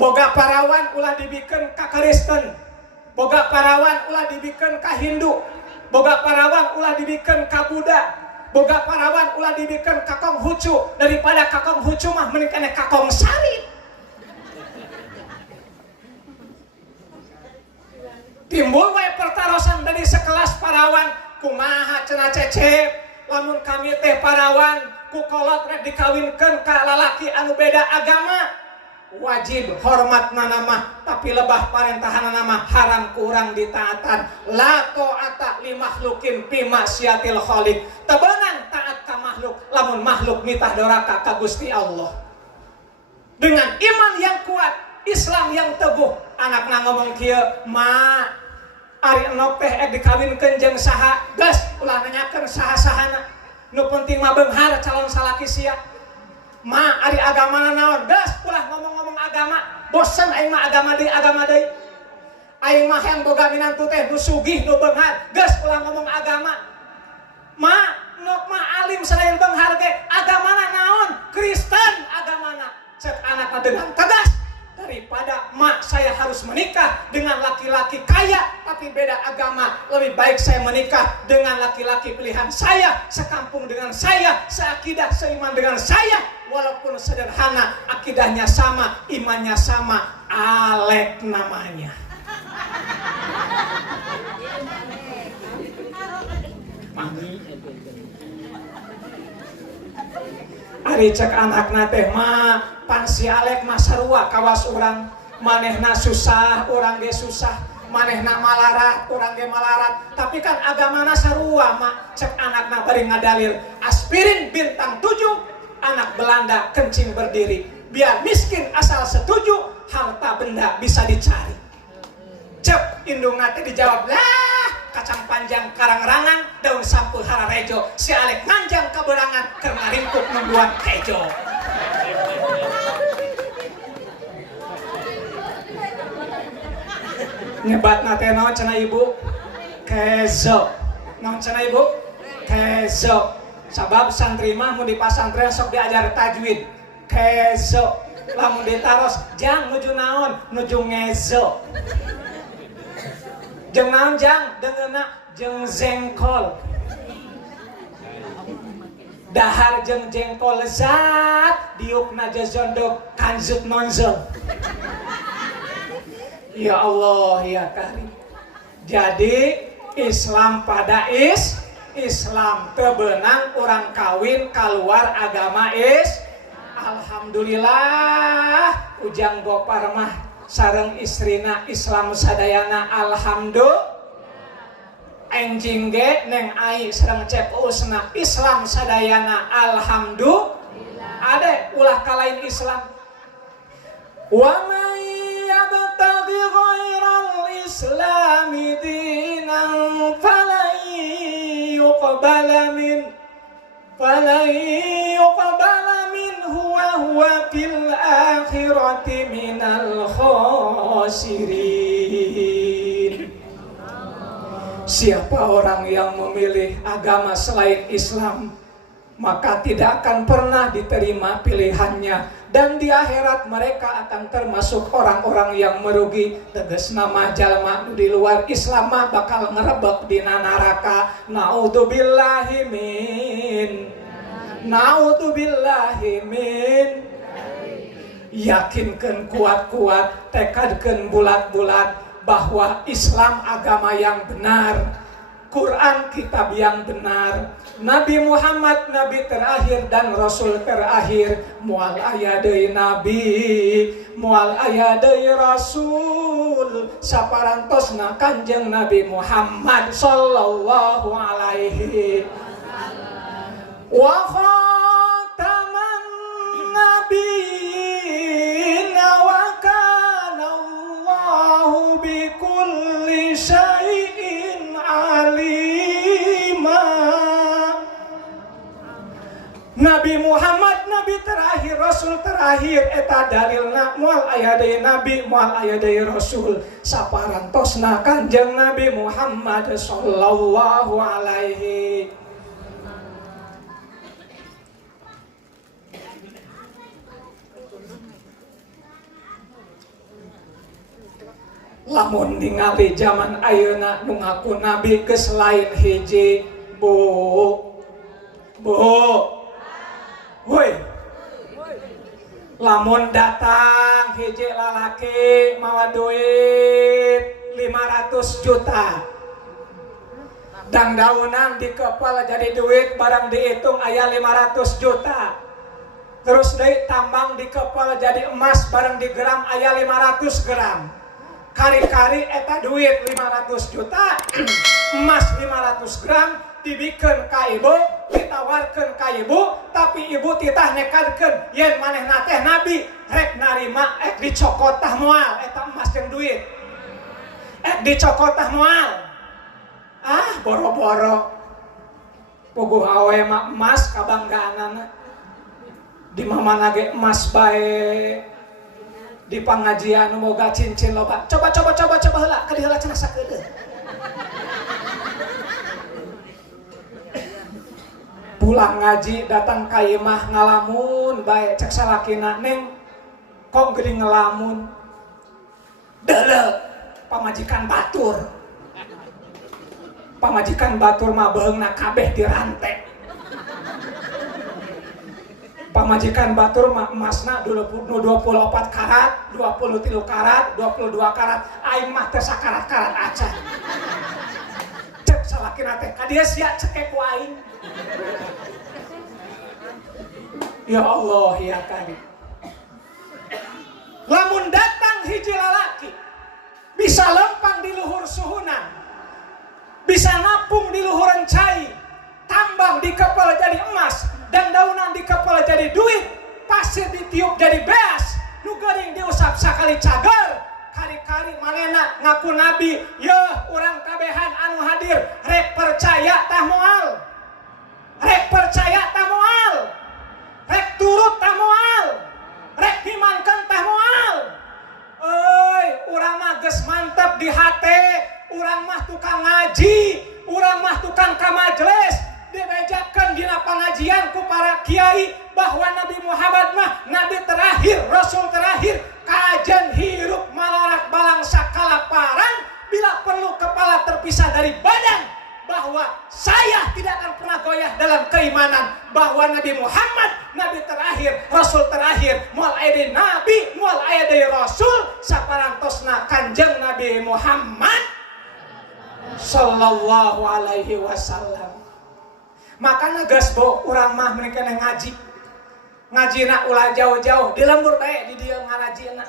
Boga parawan ulah dibikeun ka Kristen, boga parawan ulah dibikeun ka Hindu, boga parawan ulah dibikeun ka Buddha, boga parawan ulah dibikeun ka Konghucu. Daripada ka Konghucu mah mending kana ka Kongsari. Timbul wae pertarosan dari sekelas parawan kumaha cenah cecep lamun kami teh parawan ku kolot rek dikawinkeun ka lalaki anu beda agama wajib hormatna mah tapi lebah parentahanna mah haram ku urang ditaatan. La ta'ata li makhlukin fi ma'siyatil khaliq. Teu beunang taat ka makhluk lamun makhluk nitah doraka ka Gusti Allah. Dengan iman yang kuat, Islam yang teguh, anakna ngomong kieu, "Ma, ari enok teh ek dikawinkeun jeung saha?" Geus ulah nanyakeun saha-sahana. Nu penting mah beunghar calon salaki sia. "Ma, ari agamana naon?" Geus ulah ngomong-ngomong agama. Bosan aing mah agama deui. Aing mah hayang boga minantu teh nu sugih nu beunghar. Geus ulah ngomong agama. "Ma, nok mah alim selain beunghar ge, agamana naon?" "Kristen agamana." Cek anakna dengan tegas. Daripada mak saya harus menikah dengan laki-laki kaya tapi beda agama, lebih baik saya menikah dengan laki-laki pilihan saya, sekampung dengan saya, seakidah seiman dengan saya, walaupun sederhana, akidahnya sama, imannya sama, Alek namanya. Ari nyeri cek anakna teh mah pan si Alek mah sarua kawas urang, manehna susah urang ge susah, manehna malarat urang ge malarat, tapi kan agamana sarua mah cek anakna bari ngadalil aspirin bintang 7 anak Belanda kencing berdiri, biar miskin asal setuju harta benda bisa dicari. Cep indung nanti dijawab lah kacang panjang karangrangan daun sampul hararejo si Alek nganjang kaberangan karena ringkuk membuat kejo. Nyebat nate naon cenah ibu? Kezo. Naon cenah ibu? Kezo. Sabab santri mah mun di pasantren sok diajar tajwid. Kezo. Lamun ditaros jang nuju naon? Nuju ngezo. Jeung naon jang? Dengeuna jeung zengkol. Dahar jeung jengkol lezat diukna jezondok kanzut nonzol. Ya Allah ya Karim. Jadi Islam pada Islam tebenang orang kawin keluar agama Alhamdulillah ujang Gopar mah sareng istrina Islam sadayana alhamdulillah. Enjing ge neng ai sareng cep usna Islam sadayana alhamdulillah. Ade ulah kalain Islam. Wa may yabtaghi ghairal islami dinan falan yuqbala minhu wa huwa fil akhirati minal khasirin. Siapa orang yang memilih agama selain Islam, maka tidak akan pernah diterima pilihannya, dan di akhirat mereka akan termasuk orang-orang yang merugi. Tegasna mah jalma nu di luar Islam mah bakal ngerebek dina neraka. Naudzubillahi min. Yakinkeun kuat-kuat, tekadkeun bulat-bulat bahwa Islam agama yang benar, Quran kitab yang benar, Nabi Muhammad nabi terakhir dan rasul terakhir. Moal aya deui nabi, moal aya deui rasul, saparantosna Kanjeng Nabi Muhammad sallallahu alaihi wa khataman nabiyyin wa kana Allahu bikulli syai'in alima. Nabi Muhammad nabi terakhir rasul terakhir eta dalilna moal aya deui nabi moal aya deui rasul saparantosna Kanjeng Nabi Muhammad sallallahu alaihi. Lamun ningali zaman ayeuna nu ngaku nabi geus lain hiji bu. Woi. Lamun datang hiji lalaki mawa duit 500 juta. Dangdaunan di kepala jadi duit barang dihitung aya 500 juta. Terus deui tambang di kepala jadi emas barang digeram aya 500 gram. Kari-kari eta duit 500 juta emas 500 gram dibikeun ka ibu, ditawarkeun ka ibu, tapi ibu titah nekadkeun yen manehna teh nabi rek narima dicokot tah moal eta emas jeung duit dicokot tah moal. Ah boro-boro puguh awe mah emas kabanggaanana di mamana ge emas bae. Di pengajian moga cincin loba. Coba heula, kadi heula cenah sakeudeuh. Pulang ngaji datang ka imah ngalamun bae cek salakina, "Neng, kok geuning ngelamun?" Deuleuh, pamajikan batur. Pamajikan batur mah beheungna kabeh dirante. Pamajikan batur emasna 24 karat, 23 karat, 22 karat, aing mah teh sakarat-karat acan. Cek salakina teh, ka dieu sia cekek ku aing. Ya Allah ya Karim. Lamun datang hiji lalaki bisa lempang di luhur suhunan, bisa napung di luhuran cai, tambang di kepala jadi emas, dan daunan di kepala jadi duit, pasir ditiup jadi beas, nu geuring diusap sakali cager, kari-kari manena ngaku nabi. Yeuh urang kabehan anu hadir rek percaya tah moal, rek percaya tah moal, rek turut tah moal, rek himankeun tah moal. Euy urang mah geus mantep di hate, urang mah tukang ngaji, urang mah tukang ka majelis, dibejakeun dina pengajian ku para kiai bahwa Nabi Muhammad mah nabi terakhir, rasul terakhir, kajen hirup malarak balang sakala parang, bila perlu kepala terpisah dari badan, bahwa saya tidak akan pernah goyah dalam keimanan bahwa Nabi Muhammad nabi terakhir, rasul terakhir, moal aya deui nabi, moal aya deui rasul, saparantosna Kanjeng Nabi Muhammad sallallahu alaihi wasallam. Makanya geus bo urang mah meni keneh ngaji. Ngajina ulah jauh-jauh di lembur bae di dieu ngarajina.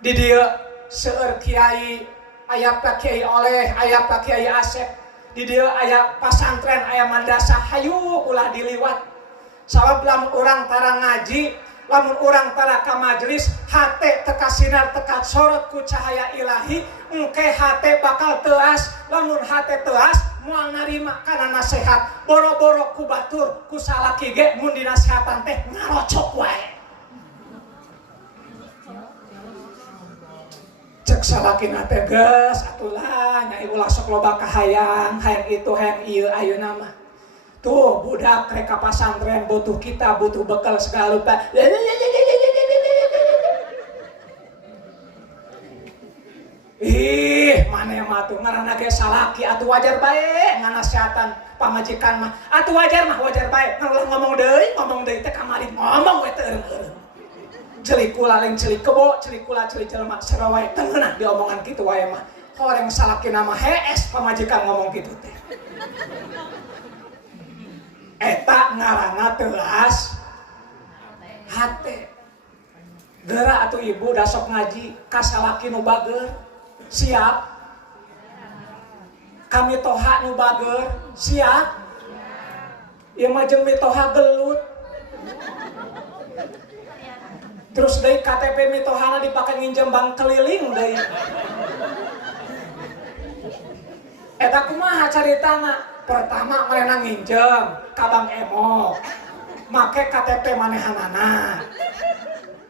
Di dieu seueur kiai, aya Pak Kiai Oleh, aya Pak Kiai Asep. Di dieu aya pasantren, aya madrasah, hayu ulah diliwat. Sabab lamun urang tara ngaji, lamun urang tara ka majelis, hate teka sinar teka sorot ku cahaya ilahi, engke hate bakal teuas. Lamun hate teuas moal narima kana nasihat, boro-boro ku batur ku salaki ge mun dinasihatan teh ngarocok wae. Cek salakina teh geus atulah nyai ulah sok loba kahayang, hayang itu hayang ieu ayeuna mah. Tuh budak rek ka pasantren butuh kita, butuh bekal segala rupa. Ih, maneh mah tuh ngaranna ge salaki atuh wajar bae nganasihatan pamajikan mah. Atuh wajar bae. Ngomong deui teh kamari ngomong we teu eureung. Celik kula lain celik kebo, celik kula celik jelema sarawai tengeunah diomongan kitu wae mah. Horeng salakina mah hees pamajikan ngomong kitu teh. Eta ngaranna teuas hate. Geura atuh ibu da sok ngaji ka salaki nu bageur. Siap? Kami toha nu bageur. Siap? Ieu mah jeung mitoha gelut. Terus deui KTP mitohana dipake nginjem bank keliling deui. Eta kumaha caritana? Pertama manehna nginjem ka bank Emo, make KTP manehanana.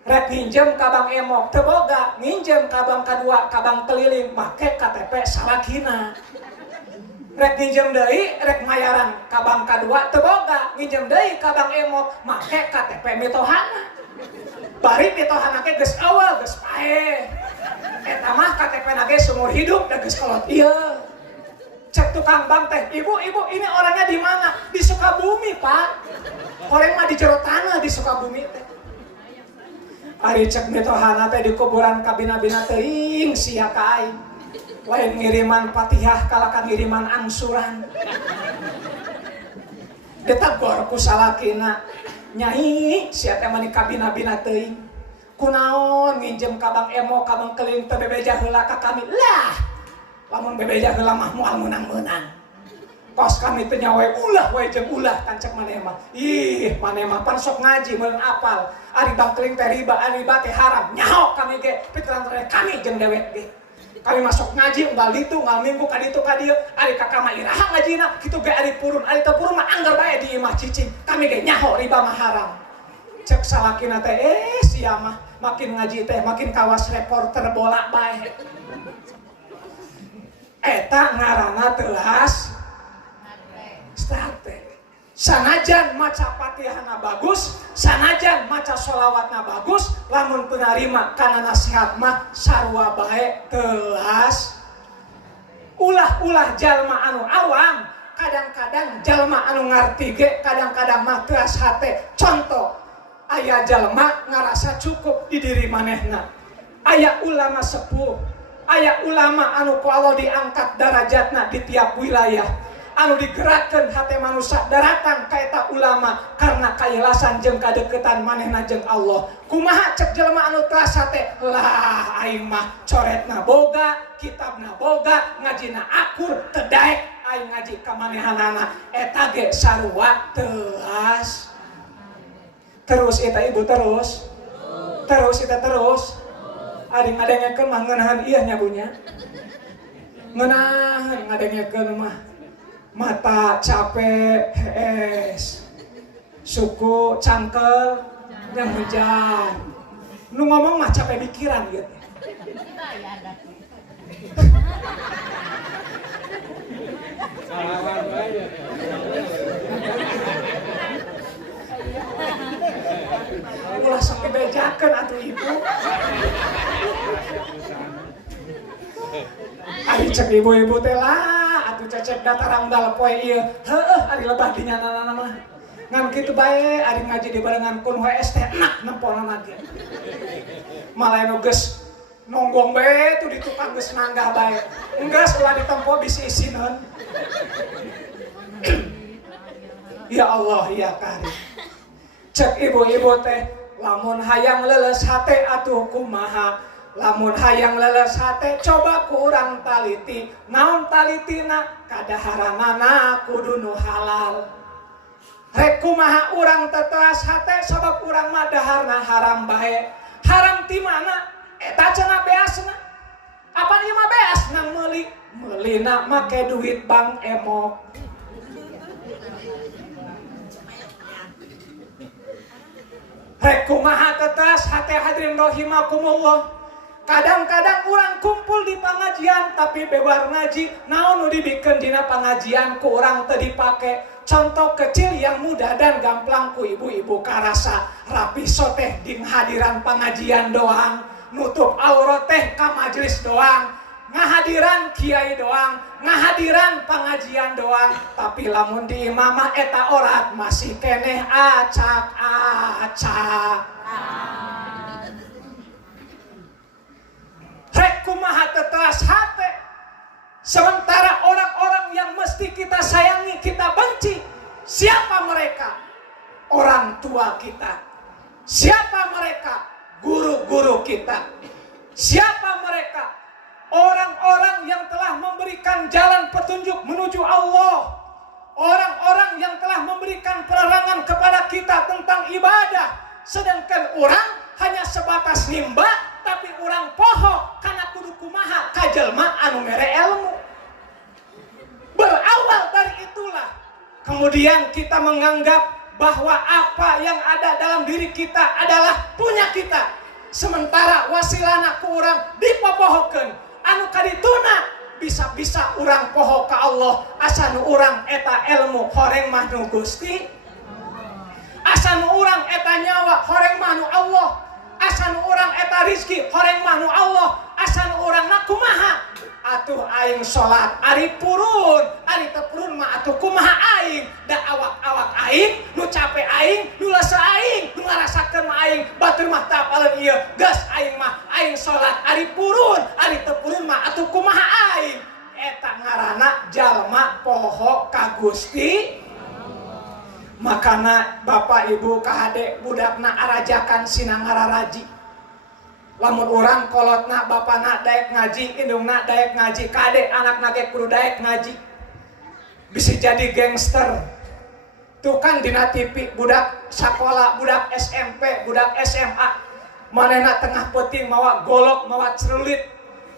Rek nginjem ka bank Emo teu boga, nginjem ka bank kadua ka bank keliling, make KTP salakina. Rek nginjem deui, rek mayaran ka bank kadua teu boga, nginjem deui ka bank Emo, make KTP mitohana. Bari mitohana ge geus eueuh, geus paeh. Eta mah KTP-na ge seumur hidup da geus kolot ieu. Cek tukang bank teh, ibu ini orangnya di mana? Di Sukabumi Pak. Orang mah di jero tanah di Sukabumi teh. Ari cek mitohana teh di kuburan kabina-bina teuing sia ka aing. Lain ngiriman Fatihah kalakan ngiriman angsuran. Ditagor ku salakina. Nyai sia teh mah di kabina-bina teuing. Kunaon nginjem ka bank Emo, ka bank keliling teh bebeja heula ka kami. Lah lamun bebeja heula mah moal meunang-meunang. Kos kami teh nyawe ulah wae jeung ulah kancek maneh mah. Ih, maneh mah pan sok ngaji meureun apal. Ari bangkeling teh riba teh haram. Nyaho kami ge pikiran kami jeung dewek ge. Kami masuk ngaji unggal ditu, unggal minggu ka ditu ka dieu. Ari kakak mah iraha ngajina, kitu ge ari purun, ari teu purun mah anggar bae di imah cicing. Kami ge nyaho riba mah haram. Cek salakina teh sia mah makin ngaji teh makin kawas reporter bola bae. Eta ngaranna teuas strategi. Sanajan maca Fatihahna bagus, sanajan maca sholawatna bagus, lamun teu narima kana nasihat mah sarua bae teuas. Ulah-ulah jalma anu awam, kadang-kadang jalma anu ngarti ge kadang-kadang mah teuas hate. Contoh, aya jalma ngarasa cukup di diri manehna. Aya ulama sepuh, aya ulama anu ku Allah diangkat darajatna di tiap wilayah. anu digerakkeun hate manusia daratang ka eta ulama karena kailasan jeung kadeukeutan manehna jeung Allah. Kumaha cek jelema anu terasa teh? Lah aing mah coretna boga, kitabna boga, ngajina akur teu daek aing ngaji ka manehanana eta ge sarua teuas. Terus eta ibu terus eta terus aing ngadengekeun mah ngeunahan ieu nya bunya. Ngeunahan ngadengekeun mah mata capek es suku cangkel yang hujan nu ngomong mah capek pikiran gitu. Ulah sok bejakeun atuh ibu. Ari cek ibu-ibu teh lah atuh cecep datarang dal poe ieu. Heueuh ari lebah dinyanana mah. Ngan kitu bae ari ngaji di barengan kun WS teh enak nempona ge. Malah anu geus nonggong bae tuh di tukang geus nanggah bae. Enggeus ulah ditempo bisi isineun. Ya Allah ya Karim. Cek ibu-ibu teh lamun hayang leuleus hate atuh kumaha? Lamun hayang leles hate coba ku urang taliti. Naon talitina? Kadaharanana kudu nu halal. Rek kumaha urang tetelas hate sabab urang mah daharna haram bae. Haram ti mana? Eta cenah beasna. Apa ieu mah beas nang meuli? Meulina make duit bank emok. Rek kumaha tetelas hate hadirin rahimakumullah. Kadang-kadang orang kumpul di pengajian tapi bebar ngaji naon nu dibikeun dina pengajian ku urang teu dipake. Contoh kecil yang mudah dan gamplang ku ibu-ibu karasa rapi soteh di hadiran pengajian doang, nutup aurat teh ka majelis doang, ngahadiran kiai doang, ngahadiran pengajian doang, tapi lamun di imamah eta orat masih keneh acak-acak. Rek kumaha tetelas hate. Sementara orang-orang yang mesti kita sayangi, kita benci, siapa mereka? Orang tua kita. Siapa mereka? Guru-guru kita. Siapa mereka? Orang-orang yang telah memberikan jalan petunjuk menuju Allah. Orang-orang yang telah memberikan penerangan kepada kita tentang ibadah. Sedangkan orang hanya sebatas nimba, tapi orang poho karena kudu kumaha kajelma anu mere ilmu. Berawal dari itulah kemudian kita menganggap bahwa apa yang ada dalam diri kita adalah punya kita. Sementara wasilana ku urang dipopohokeun anu kadituna bisa-bisa urang poho ka Allah asa nu urang eta ilmu horeng mah nu Gusti, asa nu urang eta nyawa horeng mah nu Allah, asa nu urang eta rizki horeng mah nu Allah, asa nu urang na kumaha atuh aing salat ari purun, ari teu purun mah atuh kumaha aing da awak-awak aing nu capek aing nu leuseuh aing nu ngarasakeun mah aing batur mah teu apaleun ieu geus aing mah aing salat ari purun, ari teu purun mah atuh kumaha aing eta ngaranna jalma poho ka Gusti. Makana bapak ibu kahade budakna arajakan sinang ngararaji. Lamun orang kolotna bapana daek ngaji, indungna daek ngaji, kade anakna ge kudu daek ngaji. Bisa jadi gangster. Tuh kan dina TV budak sakola, budak SMP, budak SMA, manehna tengah peuting mawa golok, mawa cerulit,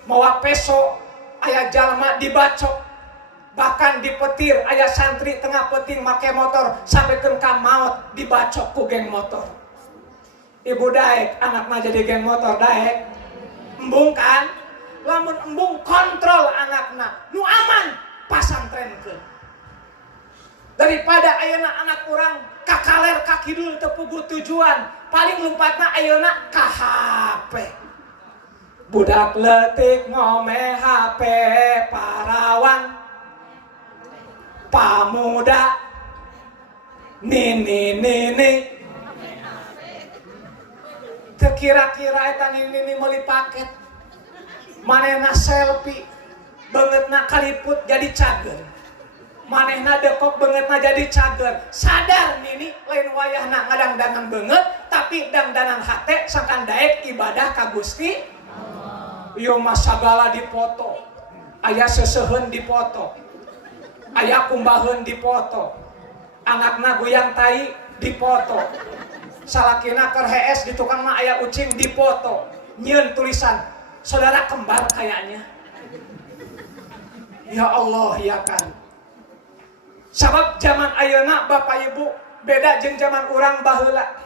mawa peso, aya jalma dibacok. Bahkan dipetir aya santri tengah peuting make motor sampai ka maut dibacok ku geng motor. Ibu daek anakna jadi geng motor daek embung kan, lamun embung kontrol anakna nu aman pasantrenkeun daripada ayeuna anak urang kakaler ka kidul teu puguh tujuan paling lompatna ayeuna ka HP. Budak leutik ngomeh HP parawan pamuda nini kira-kira eta nini meuli paket manehna selfie beungeutna kaliput jadi cager manehna dekok beungeutna jadi cager. Sadar nini lain wayahna ngadangdangan beungeut tapi dangdanan hate sangkan daek ibadah ka Gusti Allah. Ieu mah sagala dipoto. Aya seuseheun dipoto. Aya kumbaheun dipoto. Anakna goyang tai dipoto. Salakina keur hees di tukang mah aya ucing dipoto. Nyieun tulisan saudara kembar kayaknya. Ya Allah ya kan. Sabab zaman ayeuna Bapak Ibu beda jeung zaman urang baheula.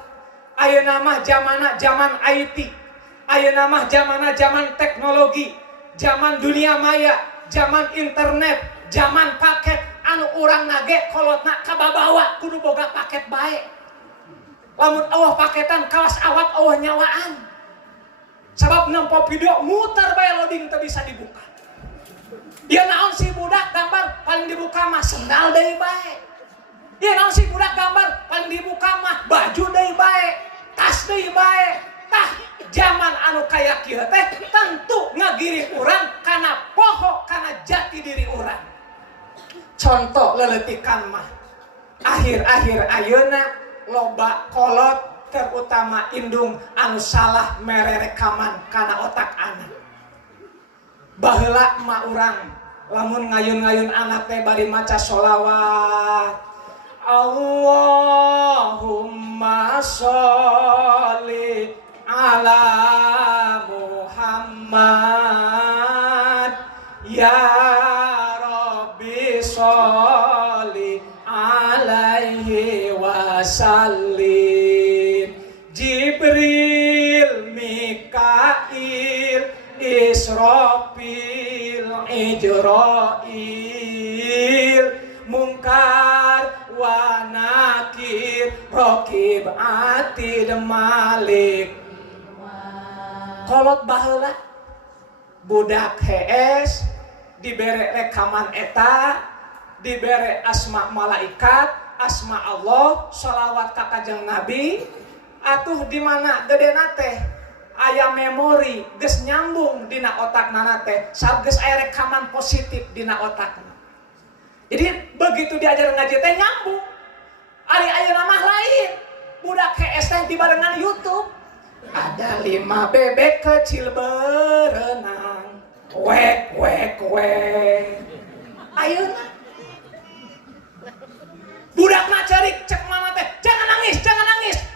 Ayeuna mah zamanna zaman IT. Ayeuna mah zamanna zaman teknologi, zaman dunia maya, zaman internet, zaman paket anu urang nage kolotna kababawa kudu boga paket bae. Lamun eueuh paketan kawas awat eueuh nyawaan. Sabab nempo video muter bae loading teu bisa dibuka. Ya naon si budak gambar paling dibuka mah sendal deui bae. Ya naon si budak gambar paling dibuka mah baju deui bae, tas deui bae. Tah zaman anu kaya kieu teh tentu ngagiring urang kana poho kana jati diri urang. Contoh leleutikan mah akhir-akhir ayeuna loba kolot terutama indung anu salah mere rekaman kana otak anak. Baheula mah urang lamun ngayun-ngayun anak teh bari maca sholawat Allahumma sholli ala Muhammad ya Rabbi sholli alaihi wasallim. Jibril, Mikail, Israfil, Ijrail, Munkar wa Nakir, Raqib Atid Malik. Kolot baheula budak hees dibere rekaman eta, dibere asma malaikat, asma Allah, sholawat ka Kanjeng Nabi. Atuh di mana gedena teh aya memori geus nyambung dina otakna teh, geus aya rekaman positif dina otakna. Jadi begitu diajar ngaji teh nyambung. Ari ayeuna mah lain. Budak hees teh dibarengan YouTube. Ada 5 bebek kecil berenang. Wek wek wek. Ayeuna budak mah cari cek mana teh, jangan nangis,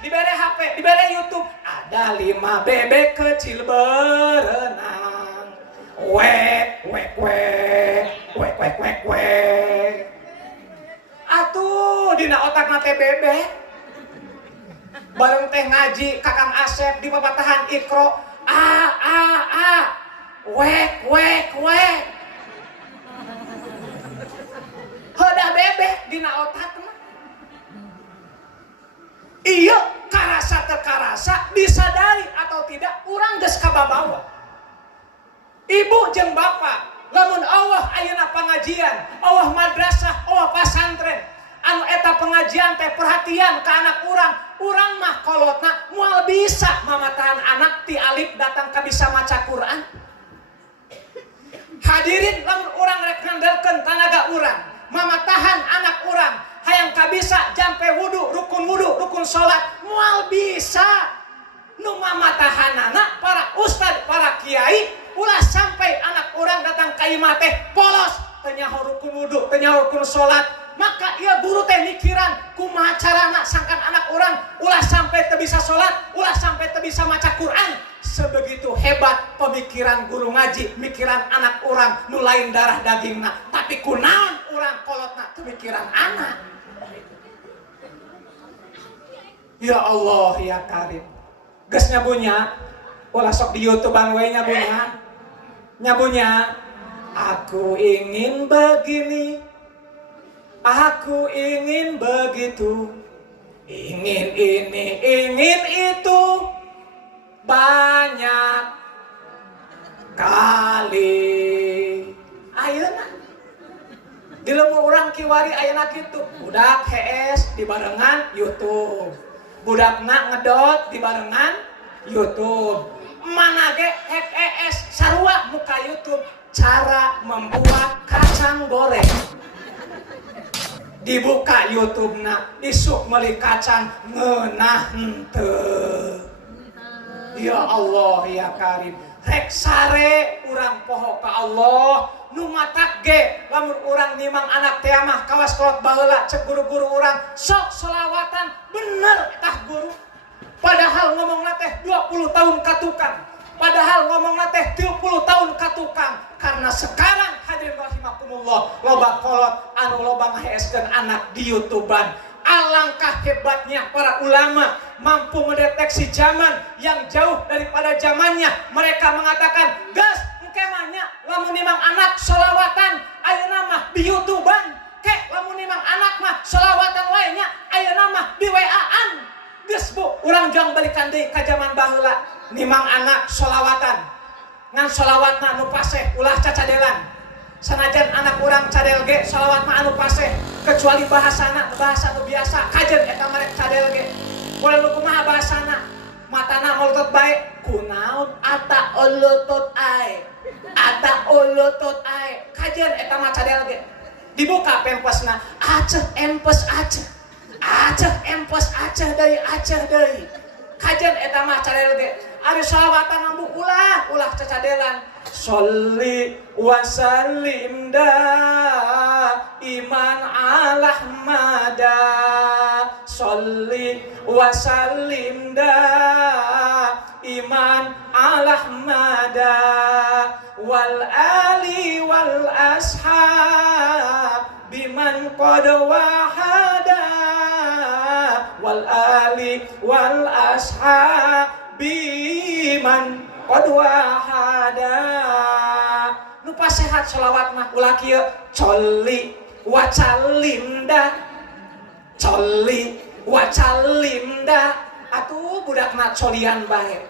dibere HP, dibere YouTube. Ada 5 bebek kecil berenang. Wek wek wek, wek wek wek wek. Atuh dina otakna teh bebek. Bareng teh ngaji Kakang Asep di papatahan Iqra. Wek wek wek. Heudah bebek dina otakna. Iya karasa terkarasa disadari atau tidak urang geus kababawa. Ibu jeung bapak lamun Allah ayeuna pangajian, Allah madrasah, Allah pasantren anu eta pengajian teh perhatian ka anak urang mah kolotna moal bisa mamatahan anak ti alif datang ka bisa maca Quran. Hadirin lamun urang rek ngandelkeun tanaga urang, mamatahan anak urang hayang kabisa jampe wudu, rukun sholat moal bisa nu mamatahanana para ustad, para kiai ulah sampai anak orang datang ka imah teh polos teu nyaho rukun wudu, teu nyaho rukun sholat, maka ieu guru teh mikiran kumaha carana sangkan anak orang ulah sampai teu bisa sholat, ulah sampai teu bisa maca Quran. Sebegitu hebat pemikiran guru ngaji, mikiran anak orang nu lain darah dagingna, tapi kunaon urang kolotna teu mikiran anak. Ya Allah ya Karim. Geus nyabunya, ulah sok di YouTubean we nyabunya. Nyabunya, aku ingin begini, aku ingin begitu, ingin ini, ingin itu, banyak kali. Ayeuna di leuweung urang kiwari ayeuna kitu, budak hees dibarengan YouTube. Budakna ngedot di barengan YouTube. Mana ge hek ES sarua muka YouTube cara membuat kacang goreng. dibuka YouTube-na isuk meuli kacang ngeunah henteu. Ya Allah ya Karim, rek sare urang poho ka Allah nu matak ge lamun urang nimang anak teh mah kawas kolot baheula cek guru-guru urang sok selawatan bener tah guru. Padahal ngomongna teh 20 tahun katukang, padahal ngomongna teh 30 tahun katukang. Karena sekarang hadirin rahimakumullah loba kolot anu loba ngaheeskeun anak di YouTubean. Alangkah hebatnya para ulama mampu mendeteksi zaman yang jauh daripada zamannya. Mereka mengatakan, "Gas, engke mah nya lamun nimang anak selawatan ayeuna mah di YouTubean, ke lamun nimang anak mah selawatan wae nya ayeuna mah di WA-an." Geus Bu, urang jang balikan deui ka zaman baheula. Nimang anak selawatan. Ngan selawatna anu paseh ulah cacadelan. Sanajan anak urang cadel ge selawat mah anu paseh, kecuali bahasana bahasa anu biasa kajen eta marek cadel ge. Boleh nu kumaha bahasana? Matana molotot bae, kunaon ata olotot ae. Ata olotot ae. Kajen eta mah cadel ge. Dibuka pempesna, aceh empes aceh. Aceh empes aceh deui. Kajen eta mah cadel ge. Ari selawatan mambu ulah cacadelan. Sholli wa sallim da iman ala Ahmada. Sholli wa sallim da iman ala Ahmada wal ali wal ashab biman qad wahada wal ali wal ashab biman qad wahada. Nu pasehat selawat mah ulah kieu colli wa calimda, colli wa calimda. Atuh budakna colian bae.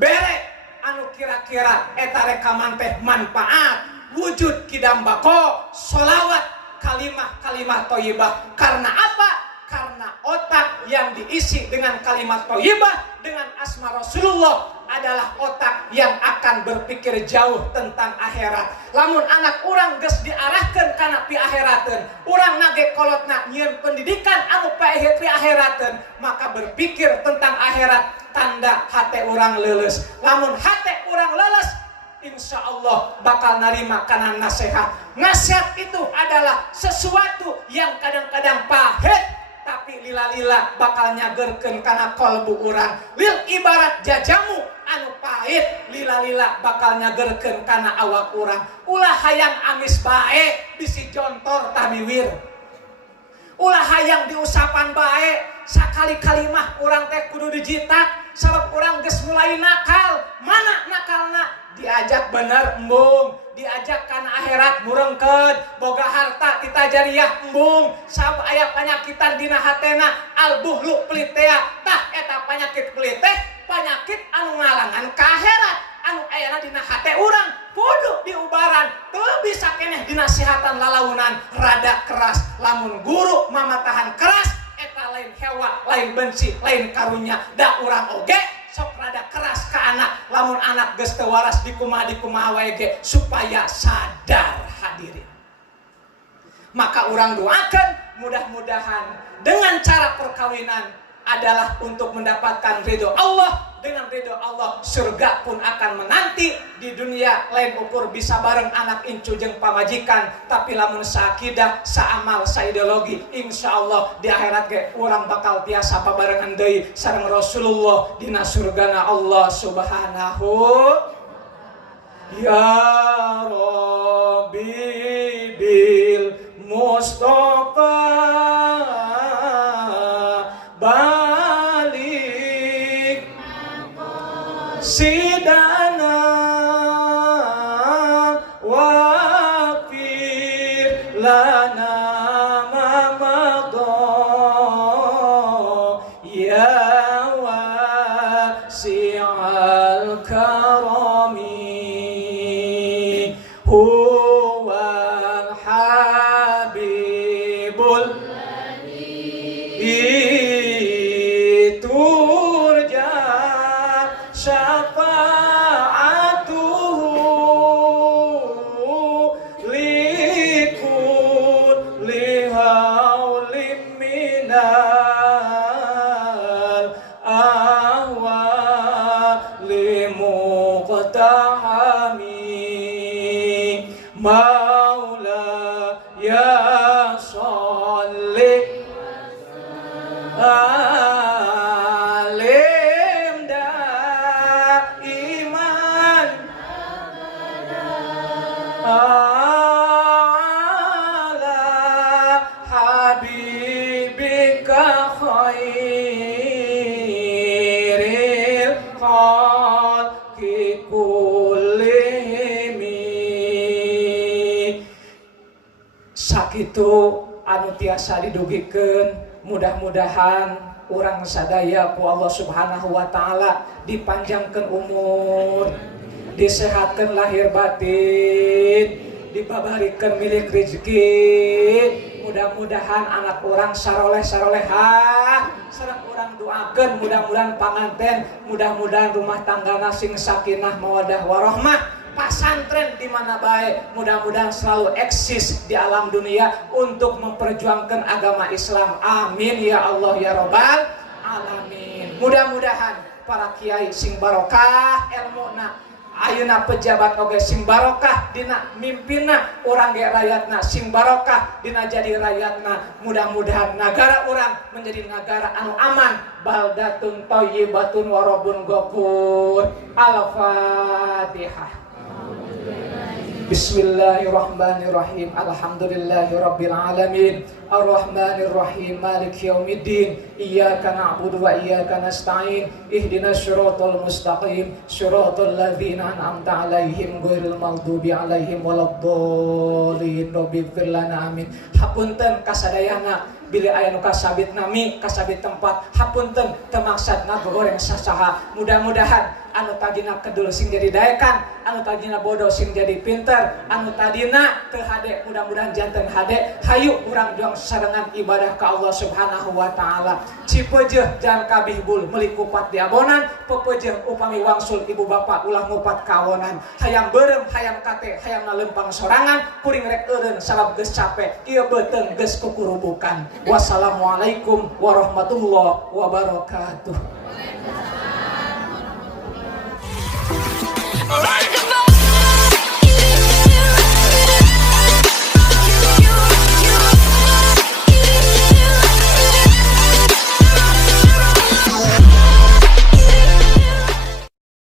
Bere anu kira-kira eta rekaman teh manfaat wujud kidambako sholawat kalimah thayyibah. Karena apa? Karena otak yang diisi dengan kalimat thayyibah dengan asma Rasulullah adalah otak yang akan berpikir jauh tentang akhirat. Lamun anak urang geus diarahkeun kana pi akhirateun, urang nage kolotna nyieun pendidikan anu pi akhirateun, maka berpikir tentang akhirat tanda hate urang leuleus. Lamun hate urang leuleus, insya Allah bakal narima kana nasihat. Nasihat itu adalah sesuatu yang kadang-kadang pahit, tapi lila-lila bakal nyagerkeun kana kolbu urang. Lil ibarat jajamu anu pahit, lila-lila bakal nyagerkeun kana awak urang. Ulah hayang amis bae bisi jontor tabiwir. Ulah hayang diusapan bae sakali-kali mah urang teh kudu dijitak sabab urang geus mulai nakal. Mana nakalna? Diajak bener embung, diajak kana akhirat murengkeun, boga harta kita jariyah embung, sabab aya panyakitan dina hatena albuhlu plitea. Tah eta panyakit pliteh panyakit anu ngalangan ka akhirat anu ayana dina hate urang kudu diubaran. Teu bisa keneh dinasihatan lalaunan rada keras. Lamun guru mamatahan keras eta lain hewa, lain benci, lain karunya. Da urang oge sok rada keras ke anak. Lamun anak geus teu waras dikumaha wae ge supaya sadar hadirin. Maka urang doakeun mudah-mudahan dengan cara perkawinan adalah untuk mendapatkan ridho Allah. Dengan ridho Allah surga pun akan menanti. Di dunia lain ukur bisa bareng anak incu jeung pamajikan, tapi lamun saakidah, saamal, saideologi, insyaallah di akhirat ge urang bakal tiasa pabarengan deui sareng Rasulullah dina surgana Allah subhanahu. Ya Rabbi bil Mustafa balik sidana wafir lana mamadha ya wasi'al karami huwal habibul turja syafa'atuhu li Maulaya sholli alim daiman ala habibika khairil khalqi kullihim. Sakitu anu tiasa didugikeun, mudah-mudahan urang sadaya ku Allah Subhanahu wa taala dipanjangkeun umur, disehatkeun lahir batin, dibabarikeun milik rezeki. Mudah-mudahan anak urang saroleh-sarolehah, sareng urang doakeun mudah-mudahan panganten, mudah-mudahan rumah tanggana sing sakinah mawaddah warahmah. Pasantren di mana baik, mudah-mudahan selalu eksis di alam dunia untuk memperjuangkan agama Islam. Amin ya Allah ya Rabbal alamin. Mudah-mudahan para kiai sing barokah ilmuna, ayeuna pejabat oge sing barokah dina mimpinna, urang ge rakyatna sing barokah dina jadi rakyatna. Mudah-mudahan negara urang menjadi negara anu aman, baldatun thayyibatun wa rabbun ghafur. Al-Fatihah. Bismillahirrahmanirrahim. Alhamdulillahirabbil alamin. Arrahmanirrahim. Maliki yaumiddin. Iyyaka na'budu wa iyyaka nasta'in. Ihdinas siratal mustaqim. Siratal ladzina an'amta 'alaihim ghairil maghdubi 'alaihim waladdallin. Rabbighfir lana amin. Hapunten kasadayana bila aya nu kasabit nami kasabit tempat, hapunten teu maksad ngagoreng sasaha. Mudah-mudahan anu tadina kedul sing jadi daekan, anu tadina bodoh sing jadi pinter, anu tadina teu hade mudah-mudahan janten hade. Hayu urang juang sarengan ibadah ka Allah Subhanahu wa taala. Cipeujeuh jan kabihbul meuli kupat diabonan, pepeujeuh upami wangsul ibu bapa ulah ngupat kawonan. Hayang beureum hayang kate hayang nalempang sorangan, kuring rek eureun sabab geus capek, ieu beuteung geus kukurubukan. Wassalamualaikum warahmatullahi wabarakatuh.